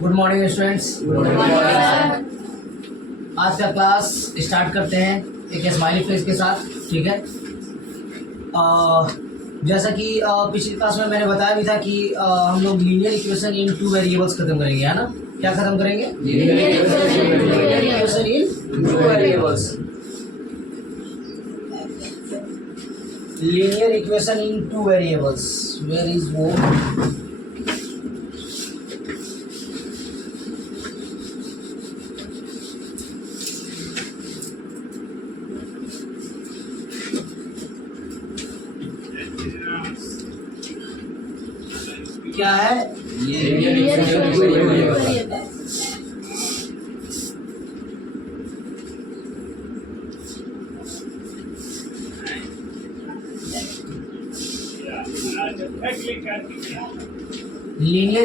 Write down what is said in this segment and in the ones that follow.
Good morning students. आज का class start करते हैं एक स्माइली फेस के साथ, ठीक है। जैसा कि पिछली क्लास में मैंने बताया भी था कि हम लोग linear equation in two variables खत्म करेंगे, है ना। क्या खत्म करेंगे? Linear equation in two variables. Linear equation in two variables, where is वो? क्या है? Linear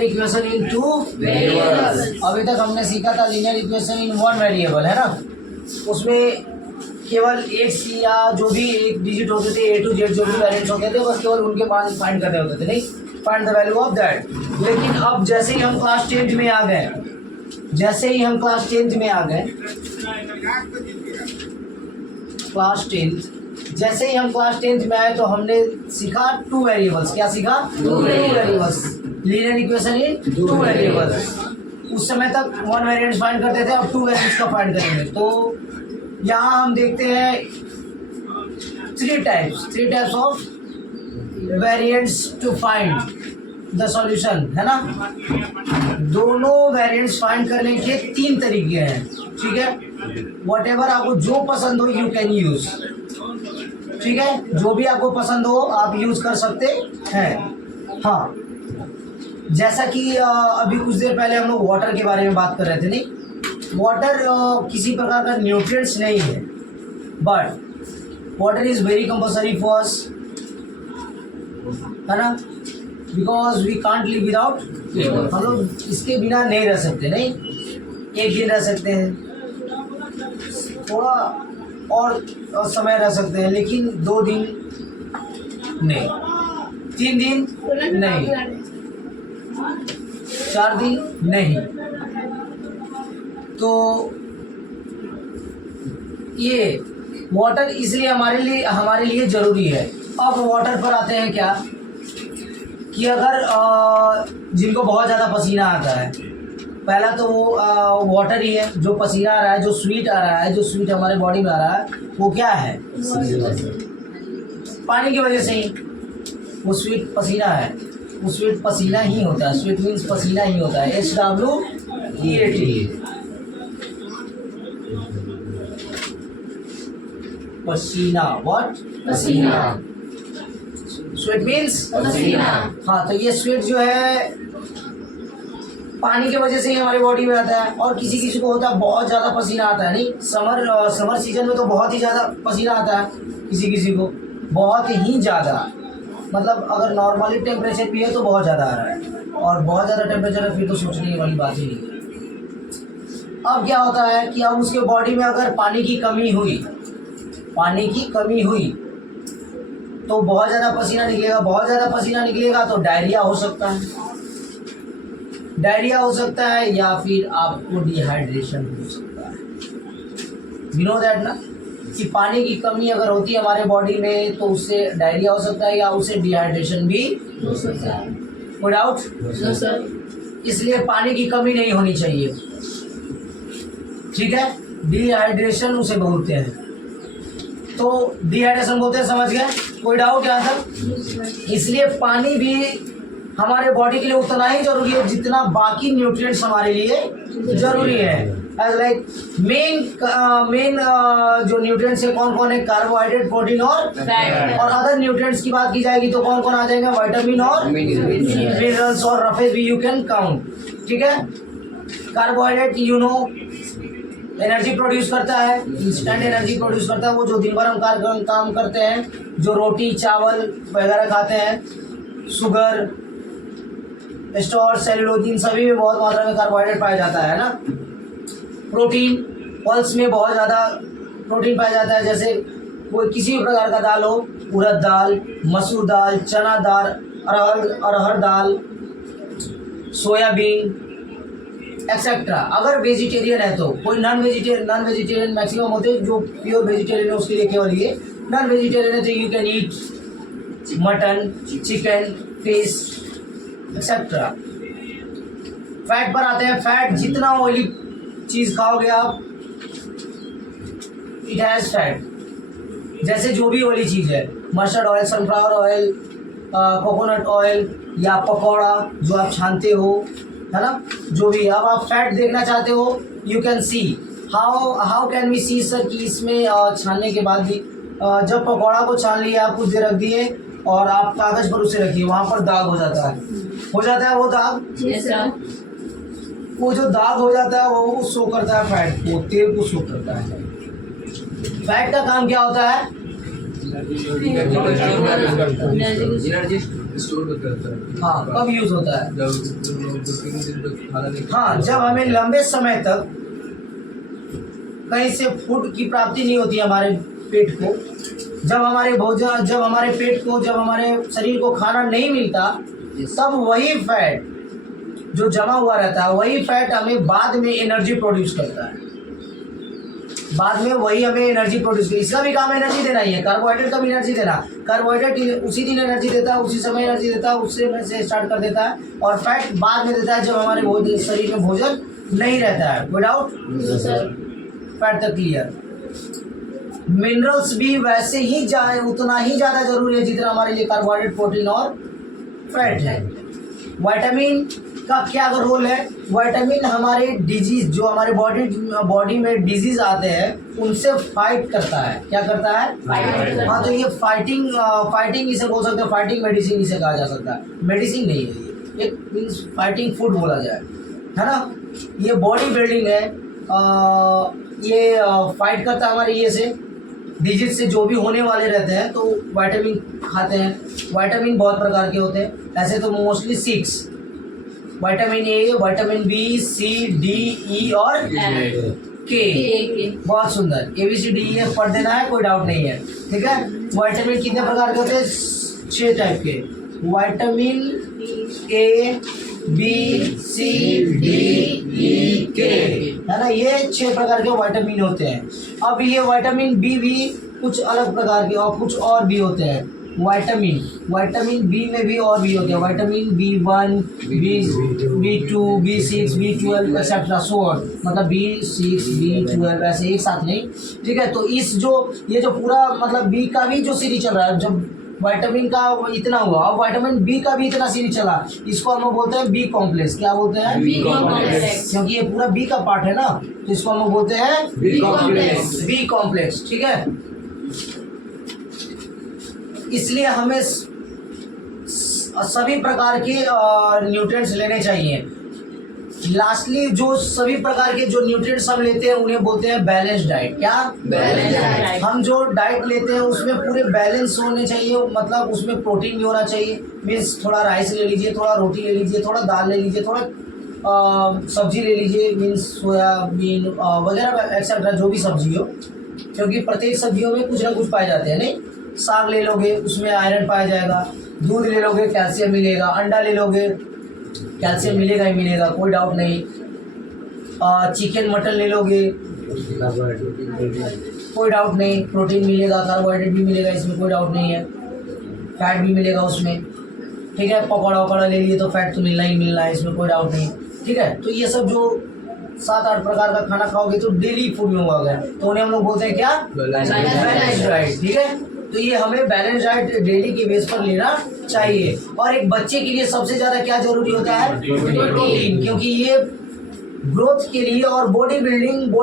equation in two variables. अभी तक हमने सीखा था linear equation in one variable, है ना। उसमें केवल एक्स या जो भी एक डिजिट होते थे, ए टू जेड जो भी वेरिएंट्स होते थे, बस केवल उनके मान फाइंड करने होते थे, नहीं find the value of that. लेकिन अब जैसे ही हम क्लास 10th में आ गए, जैसे ही हम क्लास 10th में आ गए, क्लास 10th जैसे ही हम क्लास 10th में आए तो हमने सीखा टू वेरिएबल्स। क्या सीखा? To variables. Linear equation in two variables. उस समय तक वन वेरिएंट्स फाइंड करते थे, अब टू वेरिएंट्स का फाइंड करेंगे। तो यहाँ हम देखते हैं three types of variants to find the solution, है ना। दोनों वेरिएंट्स फाइंड करने के तीन तरीके हैं, ठीक है। वट एवर आपको जो पसंद हो यू कैन यूज, ठीक है। जो भी आपको पसंद हो आप यूज कर सकते हैं। हाँ, जैसा कि अभी कुछ देर पहले हम लोग वाटर के बारे में बात कर रहे थे, नहीं। वाटर किसी प्रकार का न्यूट्रिएंट्स नहीं है, but water is very compulsory for us, है ना, because we can't live without. हम लोग इसके बिना नहीं रह सकते, नहीं। एक दिन रह सकते हैं, थोड़ा और समय रह सकते हैं, लेकिन 2 दिन नहीं, 3 दिन नहीं, 4 दिन नहीं। तो ये वाटर इसलिए हमारे लिए जरूरी है। अब वाटर पर आते हैं क्या कि अगर जिनको बहुत ज़्यादा पसीना आता है, पहला तो वो वाटर ही है। जो पसीना आ रहा है, जो स्वीट आ रहा है, जो स्वीट हमारे बॉडी में आ रहा है, वो क्या है? पानी की वजह से ही वो स्वीट पसीना है। वो स्वीट पसीना ही होता है। स्वीट मीन्स पसीना ही होता है। SWEET, पसीना। व्हाट? पसीना। स्वेट मीन्स पसीना। हाँ, तो ये स्वेट जो है पानी की वजह से ही हमारे बॉडी में आता है। और किसी किसी को होता है बहुत ज़्यादा पसीना आता है, नहीं। समर सीजन में तो बहुत ही ज़्यादा पसीना आता है किसी किसी को, बहुत ही ज़्यादा। मतलब अगर नॉर्मली टेम्परेचर भी है तो बहुत ज़्यादा आ रहा है, और बहुत ज़्यादा टेम्परेचर है फिर तो सोचने वाली बात ही नहीं है। अब क्या होता है कि अब उसके बॉडी में अगर पानी की कमी हुई तो बहुत ज़्यादा पसीना निकलेगा। बहुत ज़्यादा पसीना निकलेगा तो डायरिया हो सकता है, या फिर आपको डिहाइड्रेशन हो सकता है। यू नो दैट ना, कि पानी की कमी अगर होती है हमारे बॉडी में तो उससे डायरिया हो सकता है, या उससे डिहाइड्रेशन भी हो सकता है। No doubt. इसलिए पानी की कमी नहीं होनी चाहिए, ठीक है। डिहाइड्रेशन उसे बोलते हैं। तो डिहाइड्रेशन बोलते हैं, समझ गए? कोई डाउट यहाँ तक? इसलिए पानी भी हमारे बॉडी के लिए उतना ही जरूरी है जितना बाकी न्यूट्रिएंट्स हमारे लिए जरूरी है। एज लाइक मेन जो न्यूट्रिएंट्स है कौन कौन है? कार्बोहाइड्रेट, प्रोटीन और फैट। और अदर न्यूट्रिएंट्स की बात की जाएगी तो कौन कौन आ जाएंगे? विटामिन और मिनरल्स और रफेज भी यू कैन काउंट, ठीक है। Carbohydrate you know energy produce करता है, इंस्टेंट एनर्जी प्रोड्यूस करता है। वो जो दिन भर हम काम करते हैं, जो रोटी चावल वगैरह खाते हैं, शुगर, स्टोर, सेलुलोज, इन सभी में बहुत मात्रा में कार्बोहाइड्रेट पाया जाता है ना। प्रोटीन, पल्स में बहुत ज़्यादा प्रोटीन पाया जाता है। जैसे कोई किसी भी प्रकार का दाल हो, उड़द दाल, मसूर दाल, चना दाल, अरहर दाल, सोयाबीन, एक्सेट्रा। अगर वेजिटेरियन है तो कोई नॉन वेजिटेरियन मैक्सिमम होते हैं, जो प्योर वेजिटेरियन है उसके लिए केवल ये। नॉन वेजिटेरियन है तो you can eat mutton, chicken, fish etcetera. Fat पर आते हैं। फैट जितना ऑयली चीज़ खाओगे आप, इट हैज़ फैट। जैसे जो भी ऑयली चीज़ है, mustard oil, sunflower oil, coconut oil या पकौड़ा जो आप छानते हो, है ना, जो भी। अब आप फैट देखना चाहते हो, you can see how can we see sir कि इसमें छानने के बाद भी जब पकौड़ा को छान लिया, आप कुछ देर रख दिए और आप कागज़ पर उसे रखिए, वहाँ पर दाग हो जाता है वो दाग। वो जो दाग हो जाता है वो शो करता है फैट को, तेल को शो करता है। फैट का काम क्या होता है? एनर्जी स्टोर करता है। हाँ, कब यूज होता है? हाँ, जब हमें लंबे समय तक कहीं से फूड की प्राप्ति नहीं होती हमारे पेट को, जब हमारे शरीर को खाना नहीं मिलता, तब वही फैट जो जमा हुआ रहता है, वही फैट हमें बाद में एनर्जी प्रोड्यूस करता है। इसका भी काम एनर्जी देना ही है। कार्बोहाइड्रेट का भी एनर्जी देना। कार्बोहाइड्रेट उसी दिन एनर्जी देता है, उसी समय एनर्जी देता है, उससे में से स्टार्ट कर देता है। और फैट बाद में देता है जब हमारे शरीर में भोजन नहीं रहता है। विदाउट फैट तक क्लियर। मिनरल्स भी वैसे ही उतना ही ज़्यादा जरूरी है जितना हमारे लिए कार्बोहाइड्रेट, प्रोटीन और फैट है। विटामिन का क्या अगर रोल है? विटामिन हमारे डिजीज, जो हमारे बॉडी में डिजीज आते हैं, उनसे फाइट करता है। क्या करता है? हाँ, तो ये फाइटिंग इसे बोल सकते हैं, फाइटिंग मेडिसिन इसे कहा जा सकता है। मेडिसिन नहीं है ये, एक मीन्स फाइटिंग फूड बोला जाए, है ना। ये बॉडी बिल्डिंग है। ये फाइट करता है हमारे ये से डिजीज से, जो भी होने वाले रहते हैं तो विटामिन खाते हैं। विटामिन बहुत प्रकार के होते हैं, ऐसे तो mostly 6 vitamin A, vitamin B, C, D, E और के। बहुत सुंदर। ABCDEF पढ़ देना है, कोई डाउट नहीं है, ठीक है। विटामिन कितने प्रकार के होते हैं? 6 टाइप के। Vitamin A, B, C, D, E, K, है ना, ये 6 प्रकार के विटामिन होते हैं। अब ये विटामिन बी भी कुछ अलग प्रकार के और कुछ और भी होते हैं। विटामिन बी में भी और भी होते हैं। Vitamin B1, B2, B6, B12 etcetera, so on, मतलब B6, B12 ऐसे एक साथ नहीं, ठीक है। तो ये जो पूरा मतलब बी का भी जो सीरीज चल रहा है, जब विटामिन का इतना हुआ, अब विटामिन बी का भी इतना सीरीज चला, इसको हम लोग बोलते हैं बी कॉम्प्लेक्स। क्या बोलते हैं? B complex. क्योंकि ये पूरा बी का पार्ट है ना, तो इसको हम लोग बोलते हैं बी कॉम्प्लेक्स, ठीक है। इसलिए हमें सभी प्रकार के न्यूट्रिएंट्स लेने चाहिए। लास्टली जो सभी प्रकार के जो न्यूट्रिएंट्स हम लेते हैं उन्हें बोलते हैं बैलेंस डाइट। क्या? Balance diet. हम जो डाइट लेते हैं उसमें पूरे बैलेंस होने चाहिए, मतलब उसमें प्रोटीन भी होना चाहिए। मीन्स थोड़ा राइस ले लीजिए, थोड़ा रोटी ले लीजिए, थोड़ा दाल ले लीजिए, थोड़ा सब्जी ले लीजिए, मीन्स सोयाबीन वगैरह एक्सेट्रा, जो भी सब्जी हो, क्योंकि प्रत्येक सब्जियों में कुछ ना कुछ पाए जाते हैं। नहीं, साग ले लोगे उसमें आयरन पाया जाएगा, दूध ले लोगे कैल्शियम मिलेगा, अंडा ले लोगे कैल्शियम मिलेगा ही मिलेगा, कोई डाउट नहीं। चिकन मटन ले लोगे कोई डाउट नहीं, प्रोटीन मिलेगा, कार्बोहाइड्रेट भी मिलेगा, इसमें कोई डाउट नहीं है, फैट भी मिलेगा उसमें, ठीक है। पकौड़ा वकौड़ा ले लिए तो फैट तो मिलना ही मिलना है, इसमें कोई डाउट नहीं, ठीक है। तो ये सब जो 7-8 प्रकार का खाना खाओगे तो डेली फूड में होगा, तो उन्हें हम लोग बोलते हैं क्या? बैलेंस डाइट, ठीक है। तो ये हमें बैलेंस डाइट डेली के बेस पर लेना चाहिए। और एक बच्चे के लिए सबसे ज़्यादा क्या जरूरी होता है? प्रोटीन, क्योंकि ये ग्रोथ के लिए और बॉडी बिल्डिंग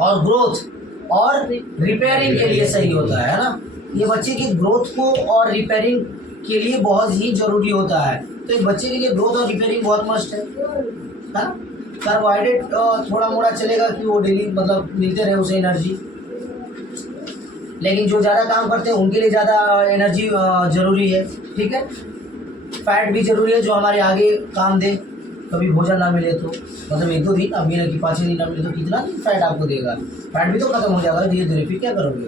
और ग्रोथ और रिपेयरिंग के लिए सही होता है ना। ये बच्चे की ग्रोथ को और रिपेयरिंग के लिए बहुत ही जरूरी होता है। तो एक बच्चे के लिए ग्रोथ और रिपेयरिंग बहुत मस्ट है ना। कार्बोहाइड्रेट थोड़ा मोड़ा चलेगा कि वो डेली मतलब मिलते रहे उसे एनर्जी, लेकिन जो ज़्यादा काम करते हैं उनके लिए ज़्यादा एनर्जी ज़रूरी है, ठीक है। फैट भी ज़रूरी है जो हमारे आगे काम दे, कभी भोजन ना मिले तो, मतलब 1-2 दिन, अब ये कि 5 दिन ना मिले तो कितना दिन फैट आपको देगा? फैट भी तो खत्म हो जाएगा धीरे धीरे, फिर क्या करोगे?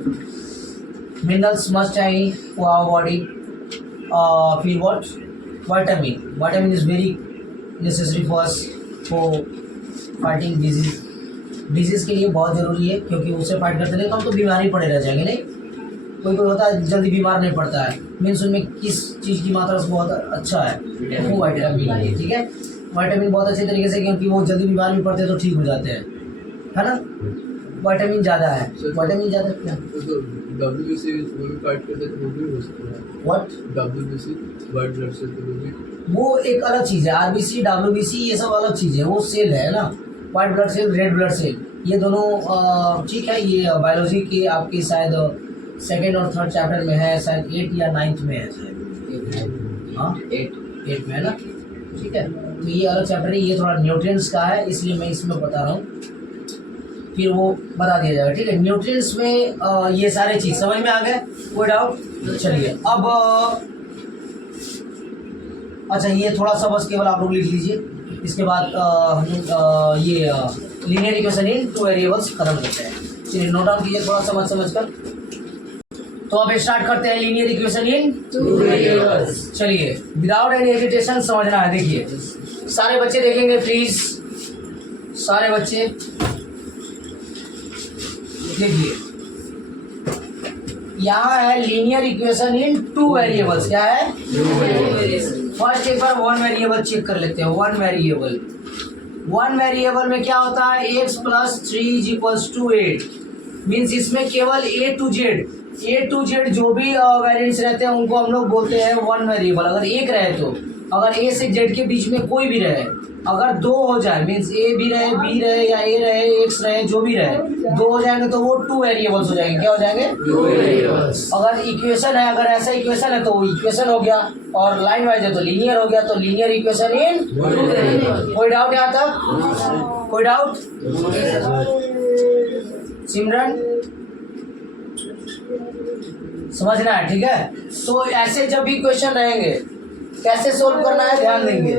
मिनरल्स मस्ट चाहिए फॉर आवर बॉडी। फिर what? Vitamin is very necessary for for fighting disease के लिए बहुत ज़रूरी है, क्योंकि उससे फाइट करते नहीं तो हम तो बीमार ही पड़े रह जाएंगे। नहीं, कोई कोई होता है जल्दी बीमार नहीं पड़ता है, मीन्स उनमें किस चीज़ की मात्रा से बहुत अच्छा है, वो विटामिन। ठीक है, विटामिन बहुत अच्छे तरीके से, क्योंकि वो जल्दी बीमार भी पड़ते हैं तो ठीक हो जाते हैं, है ना। विटामिन ज़्यादा है, विटामिन ज़्यादा क्या WBC वो भी फाइट करते तो वो भी हो सकता है। What WBC white blood cell तो वो भी वो एक अलग चीज़ है। RBC WBC ये सब अलग चीज़ है, वो सेल है ना, white blood cell, red blood cell, ये दोनों ठीक है। ये बायोलॉजी के आपकी शायद 2nd और 3rd चैप्टर में है, शायद 8 या 9th में है शायद। हाँ 8 में है ना, ठीक है। तो ये अलग चैप्टर है, ये थोड़ा न्यूट्रिएंट्स का है, इसलिए मैं इसमें बता रहा हूँ, फिर वो बता दिया जाएगा। ठीक है, न्यूट्रिएंट्स में ये सारे चीज़ समझ में आ गए, कोई डाउट? चलिए अब अच्छा ये थोड़ा सा बस केवल आप लोग लिख लीजिए, इसके बाद ये लीनियर इक्वेशन इन 2 वेरिएबल्स खत्म करते हैं। चलिए नोट डाउन कीजिए थोड़ा समझ कर। तो अब स्टार्ट करते हैं लीनियर इक्वेशन इन 2 वेरिएबल्स। चलिए विदाउट एनी हेजिटेशन समझना है। देखिए सारे बच्चे देखेंगे प्लीज, सारे बच्चे देखिए, यहाँ है लीनियर इक्वेशन इन 2 वेरिएबल्स। क्या है? फर्स्ट एक बार 1 वेरिएबल चेक कर लेते हैं। 1 वेरिएबल में क्या होता है? x + 3 = 8। मीन्स इसमें केवल A to Z जो भी वेरिएंट्स रहते हैं उनको हम लोग बोलते हैं 1 वेरिएबल। अगर एक रहे तो, अगर A से Z के बीच में कोई भी रहे, अगर 2 हो जाए, मीन्स A भी रहे, B रहे या A रहे, X रहे, जो भी रहे, 2 हो जाएंगे तो वो 2 वेरिएबल्स हो जाएंगे। क्या हो जाएंगे? 2 वेरिएबल्स। अगर इक्वेशन है, अगर ऐसा इक्वेशन है तो वो इक्वेशन हो गया, और लाइन वाइज है तो लीनियर हो गया, तो लीनियर इक्वेशन इन 2 वेरिएबल। कोई डाउट यहाँ तक? कोई डाउट? सिमरन समझना है, ठीक है। तो ऐसे जब भी क्वेश्चन रहेंगे कैसे सोल्व करना है ध्यान देंगे,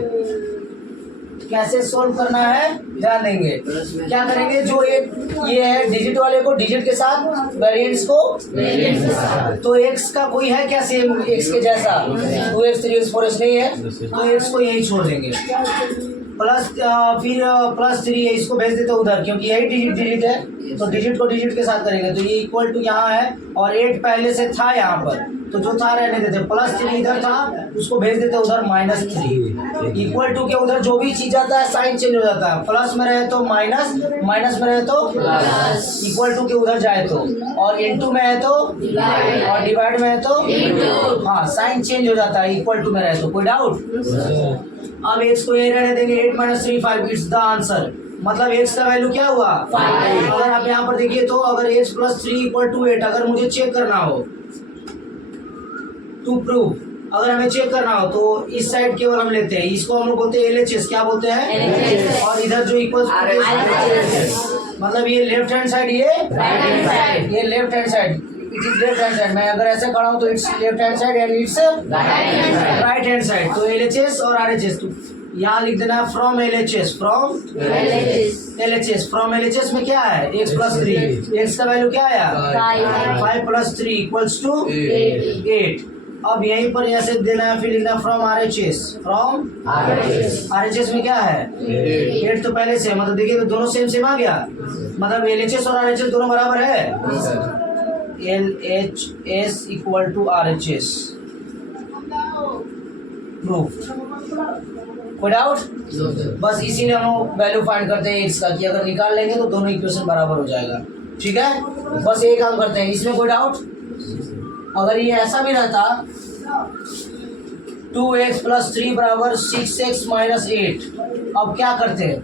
कैसे सोल्व करना है ध्यान देंगे। क्या करेंगे, जो एक ये है डिजिट वाले को डिजिट के साथ, वेरिएंट्स को वेरिएंट्स के साथ। तो x का कोई है क्या सेम x के जैसा? 2x 3x 4x नहीं है, तो x को यही छोड़ देंगे। प्लस फिर +3 है, इसको भेज देते उधर, क्योंकि यही डिजिट है, तो डिजिट को डिजिट के साथ करेंगे। तो ये इक्वल टू यहाँ है, और 8 पहले से था यहाँ पर, तो जो था रहने देते। +3 इधर था, उसको भेज देते उधर -3। इक्वल टू के उधर जो भी चीज आता है साइन चेंज हो जाता है, प्लस में रहे तो माइनस, माइनस में रहे तो प्लस, इक्वल टू के उधर जाए तो, और इनटू में है तो, और डिवाइड में है तो, हाँ साइन चेंज हो जाता है इक्वल टू में रहे तो। कोई डाउट? अब x को ये रहने देंगे, 8 - 3 5, इट्स द आंसर। मतलब x का वैल्यू क्या हुआ? 5। अगर आप यहाँ पर देखिए तो, अगर x + 3 = 8, अगर मुझे चेक करना हो टू प्रूव, अगर हमें चेक करना हो तो इस साइड केवल हम लेते हैं, इसको हम लोग बोलते हैं LHS। क्या बोलते हैं? और इधर जो इक्वल, मतलब ये लेफ्ट हैंड साइड, ये राइट हैंड साइड, ये left hand side, it is left hand side. मैं अगर ऐसे खड़ा हूँ तो it's left hand side and it's right hand side. तो LHS और RHS, तो यहाँ लिख देना from LHS, from LHS। From LHS में क्या है? x + 3, x का वैल्यू क्या आया? 5 + 3 = 8। अब यहीं पर ऐसे देना है, फिर लिखना फ्रॉम RHS, फ्रॉम RHS में क्या है? 8 तो पहले से, मतलब देखिए तो दोनों सेम आ गया, मतलब LHS और RHS दोनों बराबर है। LHS = RHS, proof. कोई डाउट? बस इसीलिए हम लोग वैल्यू फाइंड करते हैं x का, कि अगर निकाल लेंगे तो दोनों इक्वेशन बराबर हो जाएगा। ठीक है, बस ये काम करते हैं, इसमें कोई डाउट? अगर ये ऐसा भी रहता 2x + 3 = 6x - 8, अब क्या करते हैं?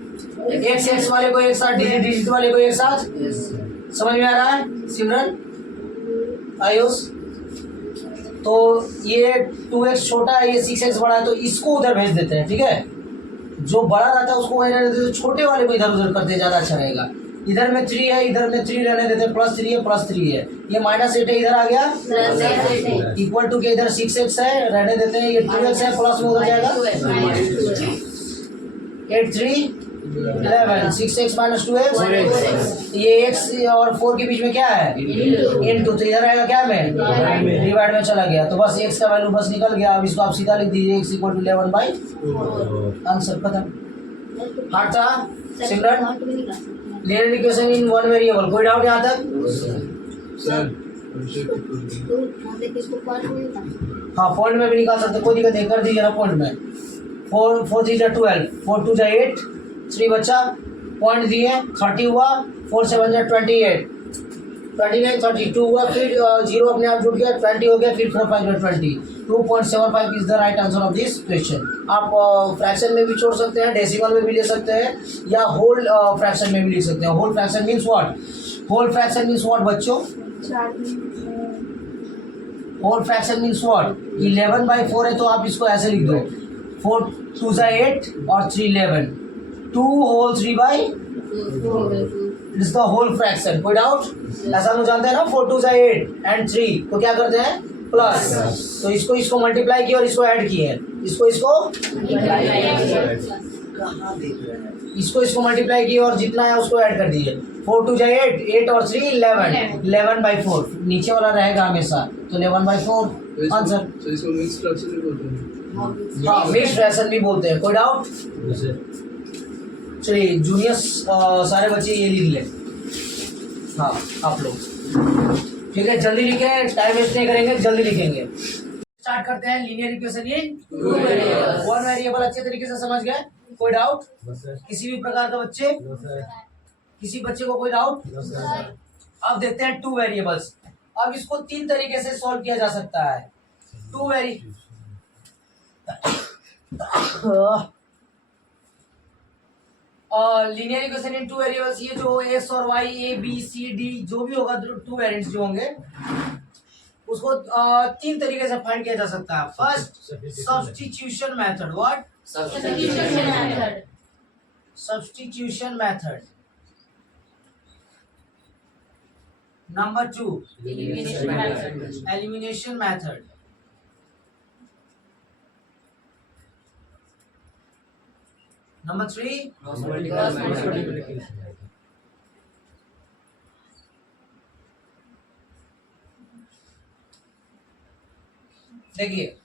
x वाले को एक साथ, डिजिट वाले को एक साथ। समझ में आ रहा है सिमरन, आयुष? तो ये 2x छोटा है, ये 6x बड़ा है, तो इसको उधर भेज देते हैं। ठीक है, जो बड़ा रहता है उसको वहीं रहने देते, छोटे वाले को इधर उधर करते, ज़्यादा अच्छा रहेगा। इधर में 3 है, इधर में 3 रहने देते, +3 है, +3 है, ये -8 है, इधर आ गया +8, इक्वल टू के इधर 6x है, रहने देते हैं, ये 2x है, प्लस में उधर जाएगा 8 3 11 6x माइनस 2x ये x और 4 के बीच में क्या है इनटू, तो इधर आएगा क्या में डिवाइड में चला गया, तो बस x का वैल्यू बस निकल गया। अब इसको आप सीधा लिख दीजिए x इक्वल टू 11/4 आंसर खत्म। हार्ड था Simran, linear equation in one variable, कोई डाउट यहाँ तक? सर हाँ पॉइंट में भी निकाल सकते, कोई दिक्कत नहीं, कर दीजिए ना पॉइंट में। 4 4 3 12 4 2 8 3 बचा, पॉइंट दिए 30 हुआ, 4 7 28 29 32 हुआ, फिर 0 अपने आप जुड़ गया, 20 हो गया, फिर 4 5 20 2.75 is the right answer of this question. आप फ्रैक्शन में भी छोड़ सकते हैं, डेसिमल में भी ले सकते हैं, या होल फ्रैक्शन में भी लिख सकते हैं। Whole fraction means what? Whole fraction means what बच्चों? Whole fraction means what? 11/4 है तो आप इसको ऐसे लिख दो, 4 2 8 और 3 11, 2 whole 3/4 is the whole fraction. कोई डाउट? ऐसा हम जानते हैं ना, 4 2 8 एंड 3 को क्या करते हैं प्लस, तो इसको मल्टीप्लाई किया और इसको ऐड किए, इसको मल्टीप्लाई किए और जितना है उसको ऐड कर दीजिए। 4 2 8 8 और 3 11 11/4 नीचे वाला रहेगा हमेशा, तो 11/4 आंसर। तो इसको मिक्स फ्रैक्शन भी बोलते हैं। हाँ मिक्स फ्रैक्शन भी बोलते हैं। कोई डाउट? चलिए जूनियर्स सारे बच्चे ये लिख ले। हाँ आप लोग ठीक है, जल्दी लिखें, टाइम वेस्ट नहीं करेंगे, जल्दी लिखेंगे। स्टार्ट करते हैं linear equation in one variable. अच्छे तरीके से समझ गए? कोई डाउट किसी भी प्रकार का बच्चे? किसी बच्चे को कोई डाउट? अब देखते हैं टू वेरिएबल्स। अब इसको 3 तरीके से सॉल्व किया जा सकता है। Two very linear equation in two variables, ये जो एक्स और y, a B C d जो भी होगा, टू वेरिएंट्स जो होंगे उसको 3 तरीके से फाइंड किया जा सकता है। First substitution method. What? Substitution method. Number 2 elimination method. Number 3 देखिए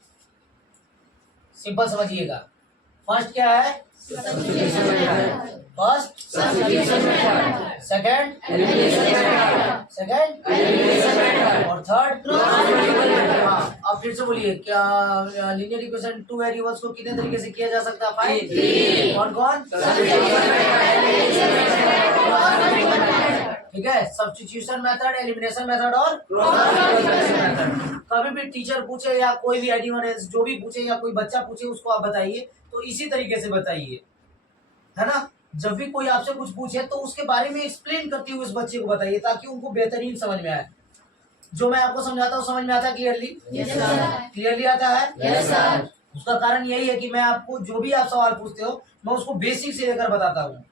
सिंपल समझिएगा। फर्स्ट क्या है? फर्स्ट सेकंड और थर्ड। हाँ अब फिर से बोलिए, क्या लीनियर इक्वेशन टू वेरिएबल्स को कितने तरीके से किया जा सकता है? फाइंड। कौन कौन? ठीक है, सब्स्टिट्यूशन मेथड, एलिमिनेशन मेथड और मेथड। कभी भी टीचर पूछे या कोई भी एनीवन जो भी पूछे या कोई बच्चा पूछे, उसको आप बताइए तो इसी तरीके से बताइए, है ना। जब भी कोई आपसे कुछ पूछे तो उसके बारे में एक्सप्लेन करते हुए उस बच्चे को बताइए, ताकि उनको बेहतरीन समझ में आए। जो मैं आपको समझाता हूँ समझ में आता है क्लियरली? क्लियरली आता है? yes, sir. उसका कारण यही है कि मैं आपको जो भी आप सवाल पूछते हो मैं उसको बेसिक से लेकर बताता हूँ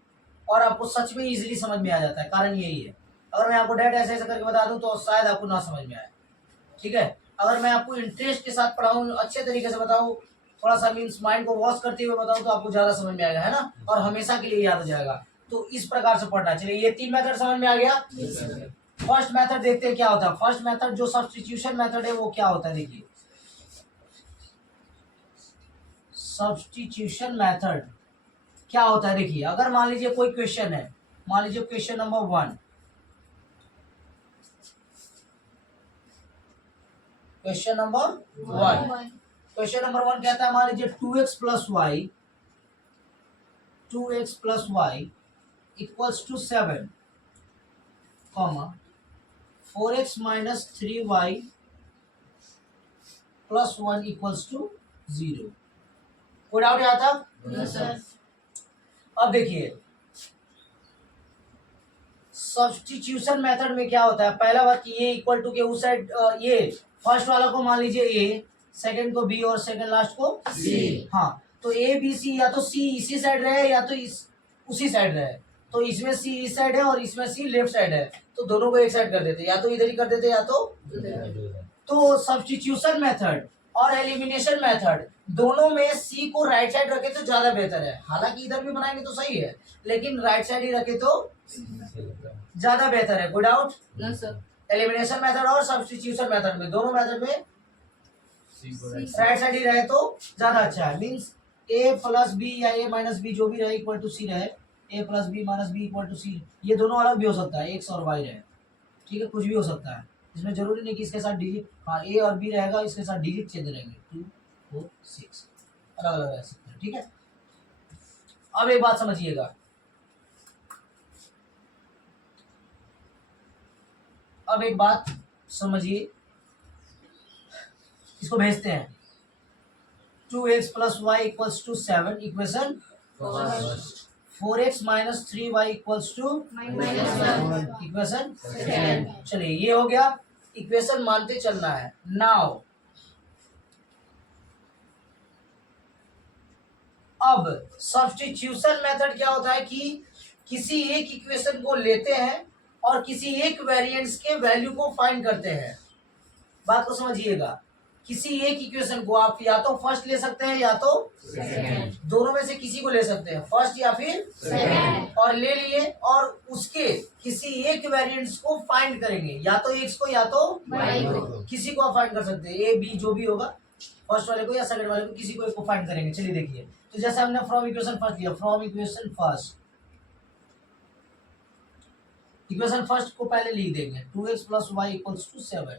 और आपको सच में इजीली समझ में आ जाता है। कारण यही है। अगर मैं आपको डायरेक्ट ऐसे करके बता दूं तो शायद आपको ना समझ में आए। ठीक है, अगर मैं आपको इंटरेस्ट के साथ पढ़ाऊँ, अच्छे तरीके से बताऊँ, थोड़ा सा मीन्स माइंड को वॉश करते हुए बताऊँ तो आपको ज्यादा समझ में आएगा, है ना, और हमेशा के लिए याद हो जाएगा। तो इस प्रकार से पढ़ना। चलिए ये 3 मेथड समझ में आ गया। फर्स्ट मेथड देखते हैं क्या होता है। फर्स्ट मेथड जो सब्स्टिट्यूशन मेथड है वो क्या होता है, देखिए। सब्स्टिट्यूशन मेथड क्या होता है, देखिए। अगर मान लीजिए कोई क्वेश्चन है, मान लीजिए question number 1, question number 1, question number 1 कहता है, मान लीजिए 2x plus y equals to 7, 4x minus 3y plus 1 equals to 0। कोई डाउट यहाँ तक? yes, अब देखिए सब्स्टिट्यूशन मेथड में क्या होता है। पहला बात ये इक्वल टू के उस साइड, ये फर्स्ट वाला को मान लीजिए ए, सेकंड को बी और सेकंड लास्ट को सी। हाँ, तो ए बी सी या तो सी इसी साइड रहे या तो उसी साइड रहे। तो इसमें सी इस साइड है और इसमें सी लेफ्ट साइड है, तो दोनों को एक साइड कर देते, या तो इधर ही कर देते या तो सब्स्टिट्यूशन मेथड और एलिमिनेशन मेथड दोनों में सी को राइट साइड रखे तो ज्यादा बेहतर है, हालांकि इधर भी बनाएंगे तो सही है, लेकिन राइट साइड ही रखे तो ज्यादा बेहतर है। कोई doubt? No, sir. Elimination method और सब्स्टिट्यूशन मेथड में, दोनों मेथड में right राइट साइड ही रहे तो ज्यादा अच्छा है। मींस ए प्लस बी या ए माइनस बी जो भी रहे इक्वल टू सी रहे, A plus B minus B equal to C, ये दोनों अलग भी हो सकता है, एक्स और वाई रहे, ठीक है, कुछ भी हो सकता है, इसमें जरूरी नहीं कि इसके साथ डिजिट, हाँ ए और बी रहेगा, इसके साथ डिजिट चेंज रहेंगे 2 4 6 अलग अलग रह सकते हैं, ठीक है। अब एक बात समझिएगा, अब एक बात समझिए, इसको भेजते हैं 2x plus y equals to 7 equation, 4x minus 3y equals to equation, चलिए ये हो गया, इक्वेशन मानते चलना है। नाउ अब सब्स्टिट्यूशन मेथड क्या होता है कि किसी एक इक्वेशन को लेते हैं और किसी एक वेरिएंट्स के वैल्यू को फाइंड करते हैं। बात को समझिएगा, किसी एक इक्वेशन को आप या तो फर्स्ट ले सकते हैं या तो दोनों में से किसी को ले सकते हैं, फर्स्ट या फिर और ले लिए और उसके किसी एक वेरिएंट्स को फाइंड करेंगे, या तो एक्स को या तो किसी को आप फाइंड कर सकते हैं, ए बी जो भी होगा, फर्स्ट वाले को या सेकंड वाले को, किसी को एक को फाइंड करेंगे। चलिए देखिए, तो जैसे हमने फ्रॉम इक्वेशन फर्स्ट लिया, फ्रॉम इक्वेशन फर्स्ट को पहले लिख देंगे 2x plus y equals to 7।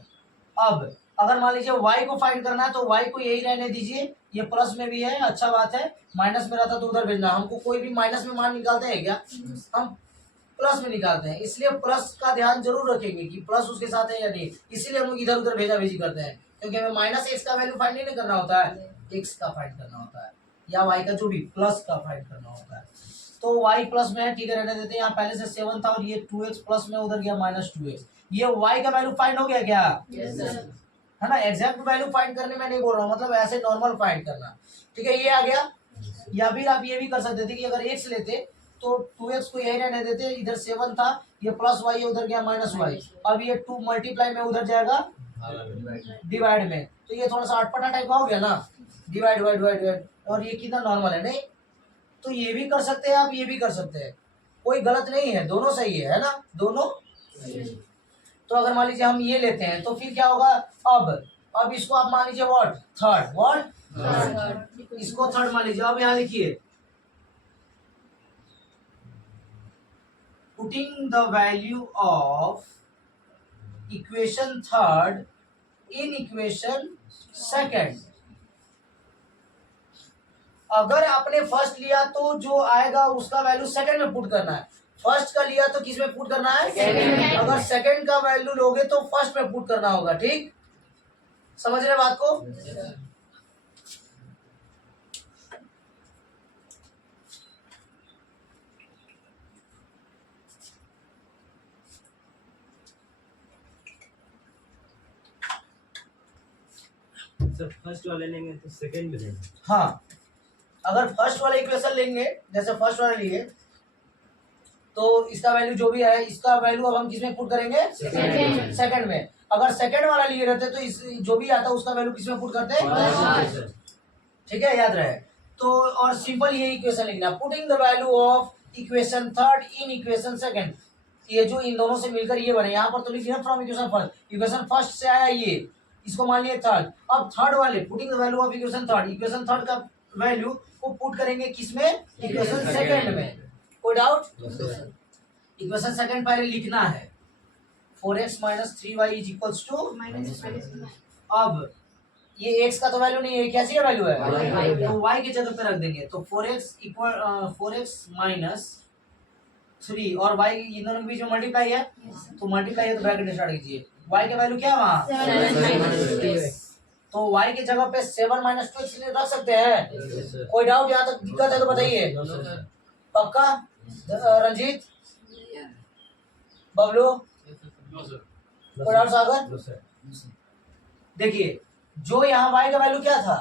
अब अगर मान लीजिए y को फाइंड करना है तो y को यही रहने दीजिए, ये प्लस में भी है, अच्छा बात है, माइनस में रहता तो उधर भेजना, हमको कोई भी माइनस में मान निकालते हैं क्या, हम प्लस में निकालते हैं, इसलिए प्लस का ध्यान जरूर रखेंगे कि प्लस उसके साथ है या नहीं, इसीलिए हम लोग इधर उधर भेजा भेजी करते हैं, क्योंकि हमें माइनस एक्स का वैल्यू फाइंड नहीं करना होता है, एक्स का फाइंड करना होता है, या y का जो भी प्लस का फाइंड करना होता है। तो y प्लस में है, ठीक है, रहने देते हैं, यहाँ पहले से 7 था और ये 2x प्लस में उधर गया माइनस 2x, ये y का वैल्यू फाइंड हो गया क्या, है ना, एग्जैक्ट वैल्यू फाइंड करने में नहीं बोल रहा हूँ, मतलब ऐसे नॉर्मल फाइंड करना, ठीक है, ये आ गया। या फिर आप ये भी कर सकते थे कि अगर x लेते तो 2x को यही रहने देते, इधर 7 था, ये प्लस y है, उधर गया माइनस y, अब ये 2 मल्टीप्लाई में उधर जाएगा डिवाइड में, तो ये थोड़ा सा अटपटा टाइप का हो गया ना, डिवाइड डिवाइड डिवाइड, और ये कितना नॉर्मल है, नहीं तो ये भी कर सकते हैं आप, ये भी कर सकते हैं, कोई गलत नहीं है, दोनों सही है ना, दोनों। तो अगर मान लीजिए हम ये लेते हैं तो फिर क्या होगा, अब इसको आप मान लीजिए व्हाट, थर्ड, इसको थर्ड मान लीजिए। अब यहाँ लिखिए, putting the value of equation third in equation second, अगर आपने फर्स्ट लिया तो जो आएगा उसका वैल्यू सेकंड में पुट करना है, फर्स्ट का लिया तो किस में पुट करना है, अगर सेकंड का वैल्यू लोगे तो फर्स्ट में पुट करना होगा, ठीक, समझ रहे बात को। सर फर्स्ट वाले लेंगे तो सेकंड में लेंगे, हाँ, अगर फर्स्ट वाला इक्वेशन लेंगे, जैसे फर्स्ट वाला लिए तो इसका वैल्यू जो भी है, इसका वैल्यू अब हम किसमें पुट करेंगे, सेकंड में। अगर सेकंड वाला लिए रहते तो इस जो भी आता उसका वैल्यू किसमें पुट करते हैं, ठीक है, याद रहे। तो और सिंपल ये इक्वेशन लिखना, putting the value of equation third in equation second, ये जो इन दोनों से मिलकर ये बने, यहाँ पर तो लिख दिया from equation first, equation first से आया ये, इसको मान लिया थर्ड, अब थर्ड वाले putting the value of equation third का वैल्यू को पुट करेंगे किसमें, इक्वेशन सेकंड में। कोई डाउट, इक्वेशन सेकंड पहले लिखना है, 4x minus 3y is equals to, अब ये x का तो वैल्यू नहीं है, कैसी का वैल्यू है, तो y की जगह पे रख देंगे, तो 4x माइनस 3 और y इन दोनों के बीच में मल्टीप्लाई है, तो मल्टीप्लाई है तो ब्रैकेट स्टार्ट कीजिए, y का वैल्यू क्या है वहाँ, तो y की जगह पे 7 माइनस 2 रख सकते हैं। कोई डाउट यहाँ तक दिक्कत है तो बताइए, पक्का, रंजीत, बबलू, कोई डाउट, सागर। देखिए जो यहाँ y का वैल्यू क्या था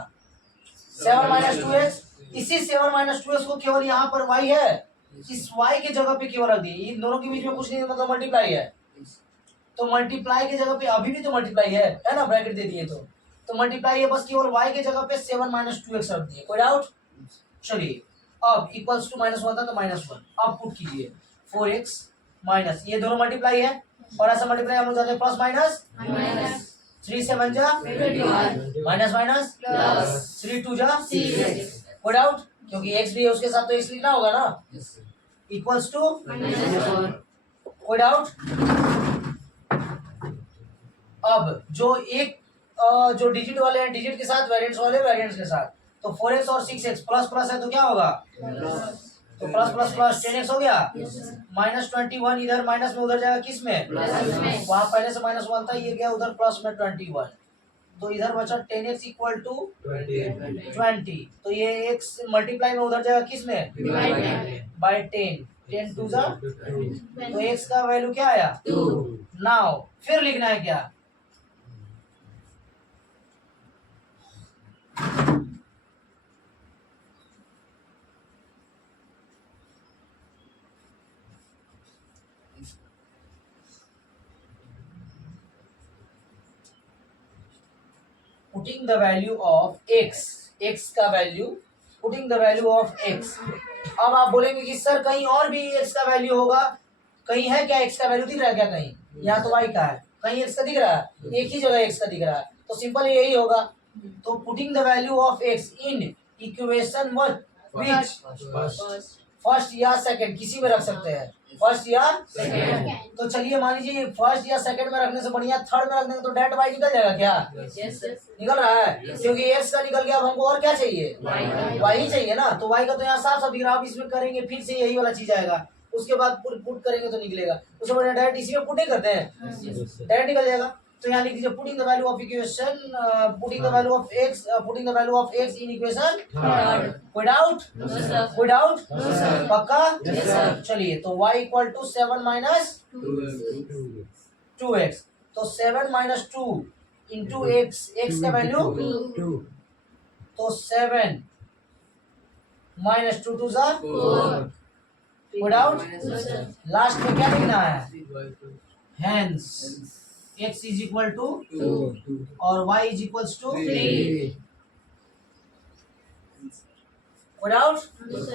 7 माइनस 2x, इसी 7 माइनस 2x को केवल यहाँ पर y है, इस y की जगह पे केवल रख दिए, इन दोनों के बीच में कुछ नहीं, मतलब मल्टीप्लाई है, तो मल्टीप्लाई की जगह पे अभी भी तो मल्टीप्लाई है ना, ब्रैकेट दे दिए, तो तो मल्टीप्लाई है बस केवल y के जगह पे 7 माइनस 2x रख दिए, कोई डाउट? चलिए अब इक्वल्स टू -1 था तो -1, अब पुट कीजिए 4x माइनस, ये दोनों मल्टीप्लाई है और ऐसा मल्टीप्लाई हम लोग जाते हैं प्लस माइनस, 3 से 1 जा माइनस माइनस 3 2 जा, कोई डाउट? क्योंकि x भी है उसके साथ तो x लिखना होगा ना, इक्वल्स टू, कोई डाउट? अब जो एक जो डिजिट वाले हैं डिजिट के साथ, वेरिएंट्स वाले वेरिएंट्स के साथ, तो 4x और 6x प्लस प्लस है तो क्या होगा? तो प्लस प्लस प्लस 10x हो गया, -21 इधर माइनस में उधर जाएगा किस में? वहां पहले से -1 था, ये गया उधर प्लस में 21, तो इधर बचा 10x इक्वल टू 20, तो ये x मल्टीप्लाई में उधर जाएगा किस में? बाय 10 2 जा, तो x का वैल्यू क्या आया? 2। नाउ फिर लिखना है क्या? Putting the value of x का value, putting the value of x। अब आप बोलेंगे कि सर कहीं और भी x का वैल्यू होगा, कहीं है क्या x का वैल्यू दिख रहा है क्या? कहीं यहाँ तो y का है, कहीं x का दिख रहा है? एक ही जगह x का दिख रहा है, तो सिंपल यही होगा। तो putting the value of x in equation which first या सेकंड, किसी में रख सकते हैं, फर्स्ट या सेकंड। तो चलिए मान लीजिए फर्स्ट या सेकंड में रखने से बढ़िया थर्ड में रख देंगे तो डेट वाई निकल जाएगा क्या? निकल रहा है, क्योंकि एक्स का निकल गया, अब हमको और क्या चाहिए? वाई ही चाहिए ना, तो वाई का तो यहाँ साफ साफ दिख रहा है। अब इसमें करेंगे फिर से यही वाला चीज आएगा, उसके बाद पुट करेंगे तो निकलेगा, उससे बढ़िया डायरेक्ट इसी में पुटिंग करते हैं, डायरेक्ट निकल जाएगा। तो यहाँ लिख दीजिए putting the value of equation, putting the value of x, putting the value of x in equation. कोई डाउट? कोई डाउट? पक्का? चलिए तो y equal to 7 minus 2x, तो 7 माइनस 2 इंटू x का वैल्यू, तो 7 माइनस 2 2 जा, कोई डाउट? लास्ट में क्या लिखना है? Hence x is equal to 2 और y is equal to 3। Doubt?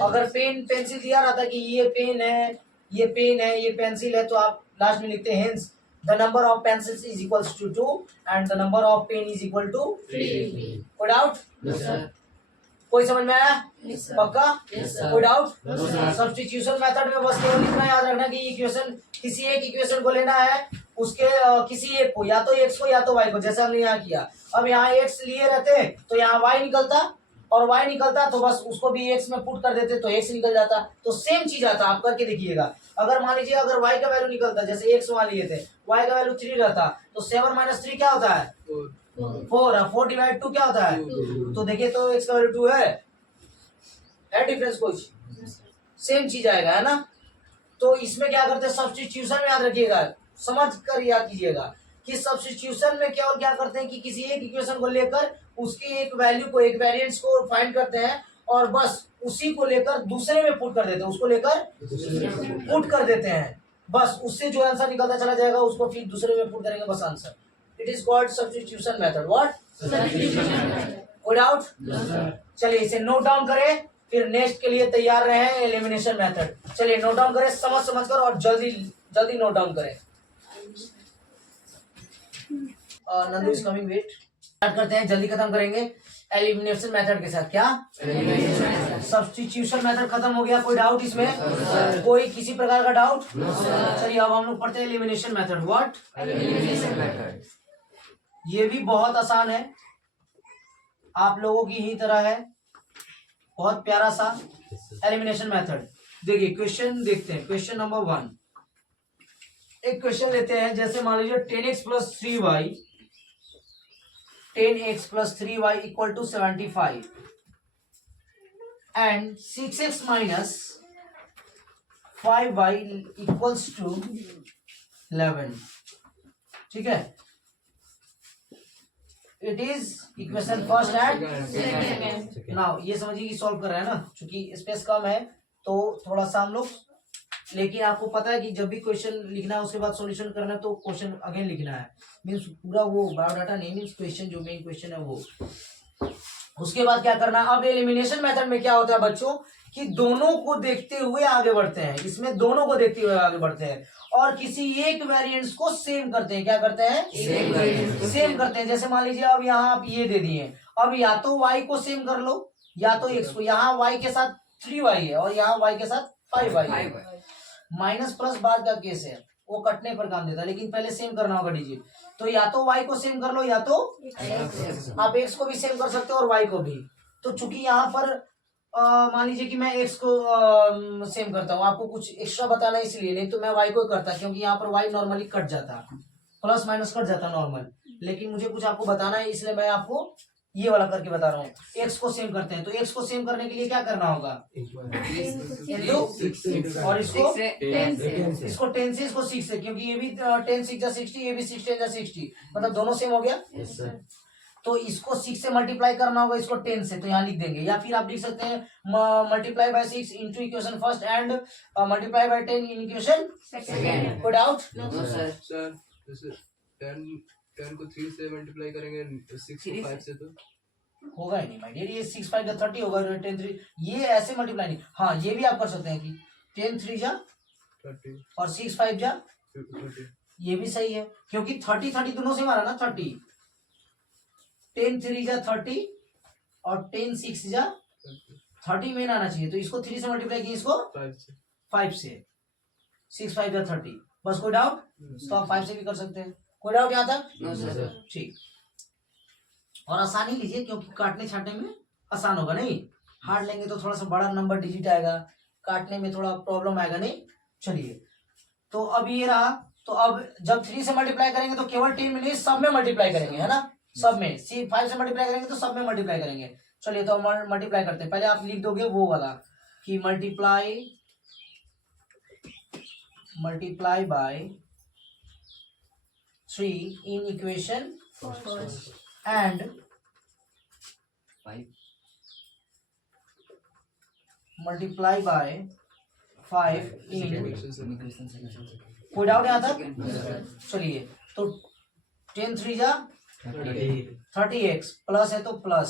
अगर पेन पेंसिल दिया रहता कि ये पेन है, ये पेन है, ये पेंसिल है, तो आप लास्ट में लिखते हैं hence the number of pencils is equal to 2 and the number of pen is equal to 3। कोई डाउट? कोई समझ में आया? पक्का? कोई डाउट? सब्स्टिट्यूशन मेथड में बस केवल इतना याद रखना कि इक्वेशन, किसी एक इक्वेशन को लेना है, उसके किसी एक को, या तो x को या तो y को, जैसा हमने यहाँ किया। अब यहाँ x लिए रहते तो यहाँ y निकलता, और y निकलता तो बस उसको भी x में पुट कर देते तो x निकल जाता, तो सेम चीज आता। आप करके देखिएगा, अगर मान लीजिए अगर y का वैल्यू निकलता, जैसे x वहां लिए थे, y का वैल्यू 3 रहता, तो 7 माइनस 3 क्या होता है? 4 डिवाइड 2 क्या होता है? तो देखिए तो x का वैल्यू 2 है डिफरेंस कुछ? सेम चीज आएगा, है ना? तो इसमें क्या करते हैं, सब्स्टिट्यूशन में याद रखिएगा, समझ कर याद कीजिएगा कि सब्स्टिट्यूशन में केवल क्या करते हैं कि किसी एक इक्वेशन को लेकर उसकी एक वैल्यू को, एक वेरिएंट्स को फाइंड करते हैं और बस उसी को लेकर दूसरे में पुट कर देते हैं, उसको लेकर पुट कर देते हैं, बस उससे जो आंसर निकलता चला जाएगा उसको फिर दूसरे में पुट करेंगे, बस answer. It is called substitution method. What? कोई डाउट? चलिए इसे नोट डाउन करें, फिर नेक्स्ट के लिए तैयार रहे एलिमिनेशन मेथड। चलिए नोट डाउन करें, समझ कर और जल्दी जल्दी नोट डाउन करें। Nandu is coming, wait. Start करते हैं, जल्दी खत्म करेंगे एलिमिनेशन मेथड के साथ। क्या? सब्स्टिट्यूशन मेथड खत्म हो गया, कोई डाउट इसमें? कोई किसी प्रकार का डाउट? चलिए अब हम लोग पढ़ते हैं elimination method. What? Elimination method. ये भी बहुत आसान है, आप लोगों की ही तरह है, बहुत प्यारा सा एलिमिनेशन मेथड। देखिए क्वेश्चन देखते हैं, क्वेश्चन नंबर 1। एक क्वेश्चन लेते हैं, जैसे मान लीजिए 10x plus 3y, 10x plus 3y equal to 75 and 6x minus 5y equals to 11। ठीक है, it is equation first and now ये समझिए कि सॉल्व कर रहे हैं ना, क्योंकि स्पेस कम है तो थोड़ा सा हम लोग लेकिन आपको पता है कि जब भी क्वेश्चन लिखना है उसके बाद सॉल्यूशन करना है तो क्वेश्चन अगेन लिखना है, मीन्स पूरा वो बायोडाटा नहीं, मीन्स क्वेश्चन जो मेन क्वेश्चन है वो। उसके बाद क्या करना है, अब एलिमिनेशन मेथड में क्या होता है बच्चों कि दोनों को देखते हुए आगे बढ़ते हैं, इसमें दोनों को देखते हुए आगे बढ़ते हैं और किसी एक वेरिएंट्स को सेम करते हैं। क्या करते हैं? सेम करते हैं। जैसे मान लीजिए अब यहाँ आप ये दे दिए, अब या तो y को सेम कर लो या तो x को। यहाँ y के साथ 3y है और यहाँ y के साथ 5y है। माइनस प्लस बाद का केस है, वो कटने पर काम देता है, लेकिन पहले सेम करना होगा डिजिट। तो या तो y को सेम कर लो या तो आप x को भी सेम कर सकते हो और y को भी। तो चूंकि यहाँ पर मान लीजिए कि मैं x को सेम करता हूँ, आपको कुछ एक्स्ट्रा बताना है इसलिए, नहीं तो मैं y को करता क्योंकि यहाँ पर y नॉर्मली कट जाता, प्लस माइनस कट जाता नॉर्मल, लेकिन मुझे कुछ आपको बताना है इसलिए मैं आपको ये वाला करके बता रहा हूँ। x को सेम करते हैं तो x को सेम करने के लिए क्या करना होगा, और इसको 10 से इसको 6 से, क्योंकि ये भी 10 6 जा 60, ये भी 6 10 जा 60, मतलब दोनों सेम हो गया। तो इसको 6 से मल्टीप्लाई करना होगा इसको 10 से, तो यहाँ लिख देंगे, या फिर आप लिख सकते हैं multiply by 6 into equation first and multiply by 10 in equation second. कोई डाउट? सर जैसे 10 को 3 से मल्टीप्लाई करेंगे 6 को 5 से तो होगा ही नहीं माय डियर, ये 6 5 जा 30 होगा, 10 3 ये ऐसे मल्टीप्लाई नहीं। हाँ ये भी आप कर सकते हैं कि 10 3 जा 30 और 6 5 जा 30, ये भी सही है क्योंकि 30 30 दोनों से मारा ना, 30 10 3 जा 30 और 10 6 जा 30 में आना चाहिए, तो इसको 3 से मल्टीप्लाई किया, इसको 5 से 6 5 जा 30। बस कोई डाउट? तो आप 5 से भी कर सकते हैं। कोई डाउट यहाँ तक? ठीक। और आसानी लीजिए क्योंकि काटने छाटने में आसान होगा, नहीं हार्ड लेंगे तो थोड़ा सा बड़ा नंबर डिजिट आएगा, काटने में थोड़ा प्रॉब्लम आएगा, नहीं। चलिए तो अब ये रहा, तो अब जब 3 से मल्टीप्लाई करेंगे तो केवल 10 में नहीं सब में मल्टीप्लाई करेंगे, है ना, सब में। 5 से मल्टीप्लाई करेंगे तो सब में मल्टीप्लाई करेंगे। चलिए तो हम मल्टीप्लाई करते हैं। पहले आप लिख दोगे वो वाला कि multiply by 3 in equation and multiply by 5 इन। कोई डाउट यहाँ तक? चलिए तो 10 3 जा 30x प्लस है तो प्लस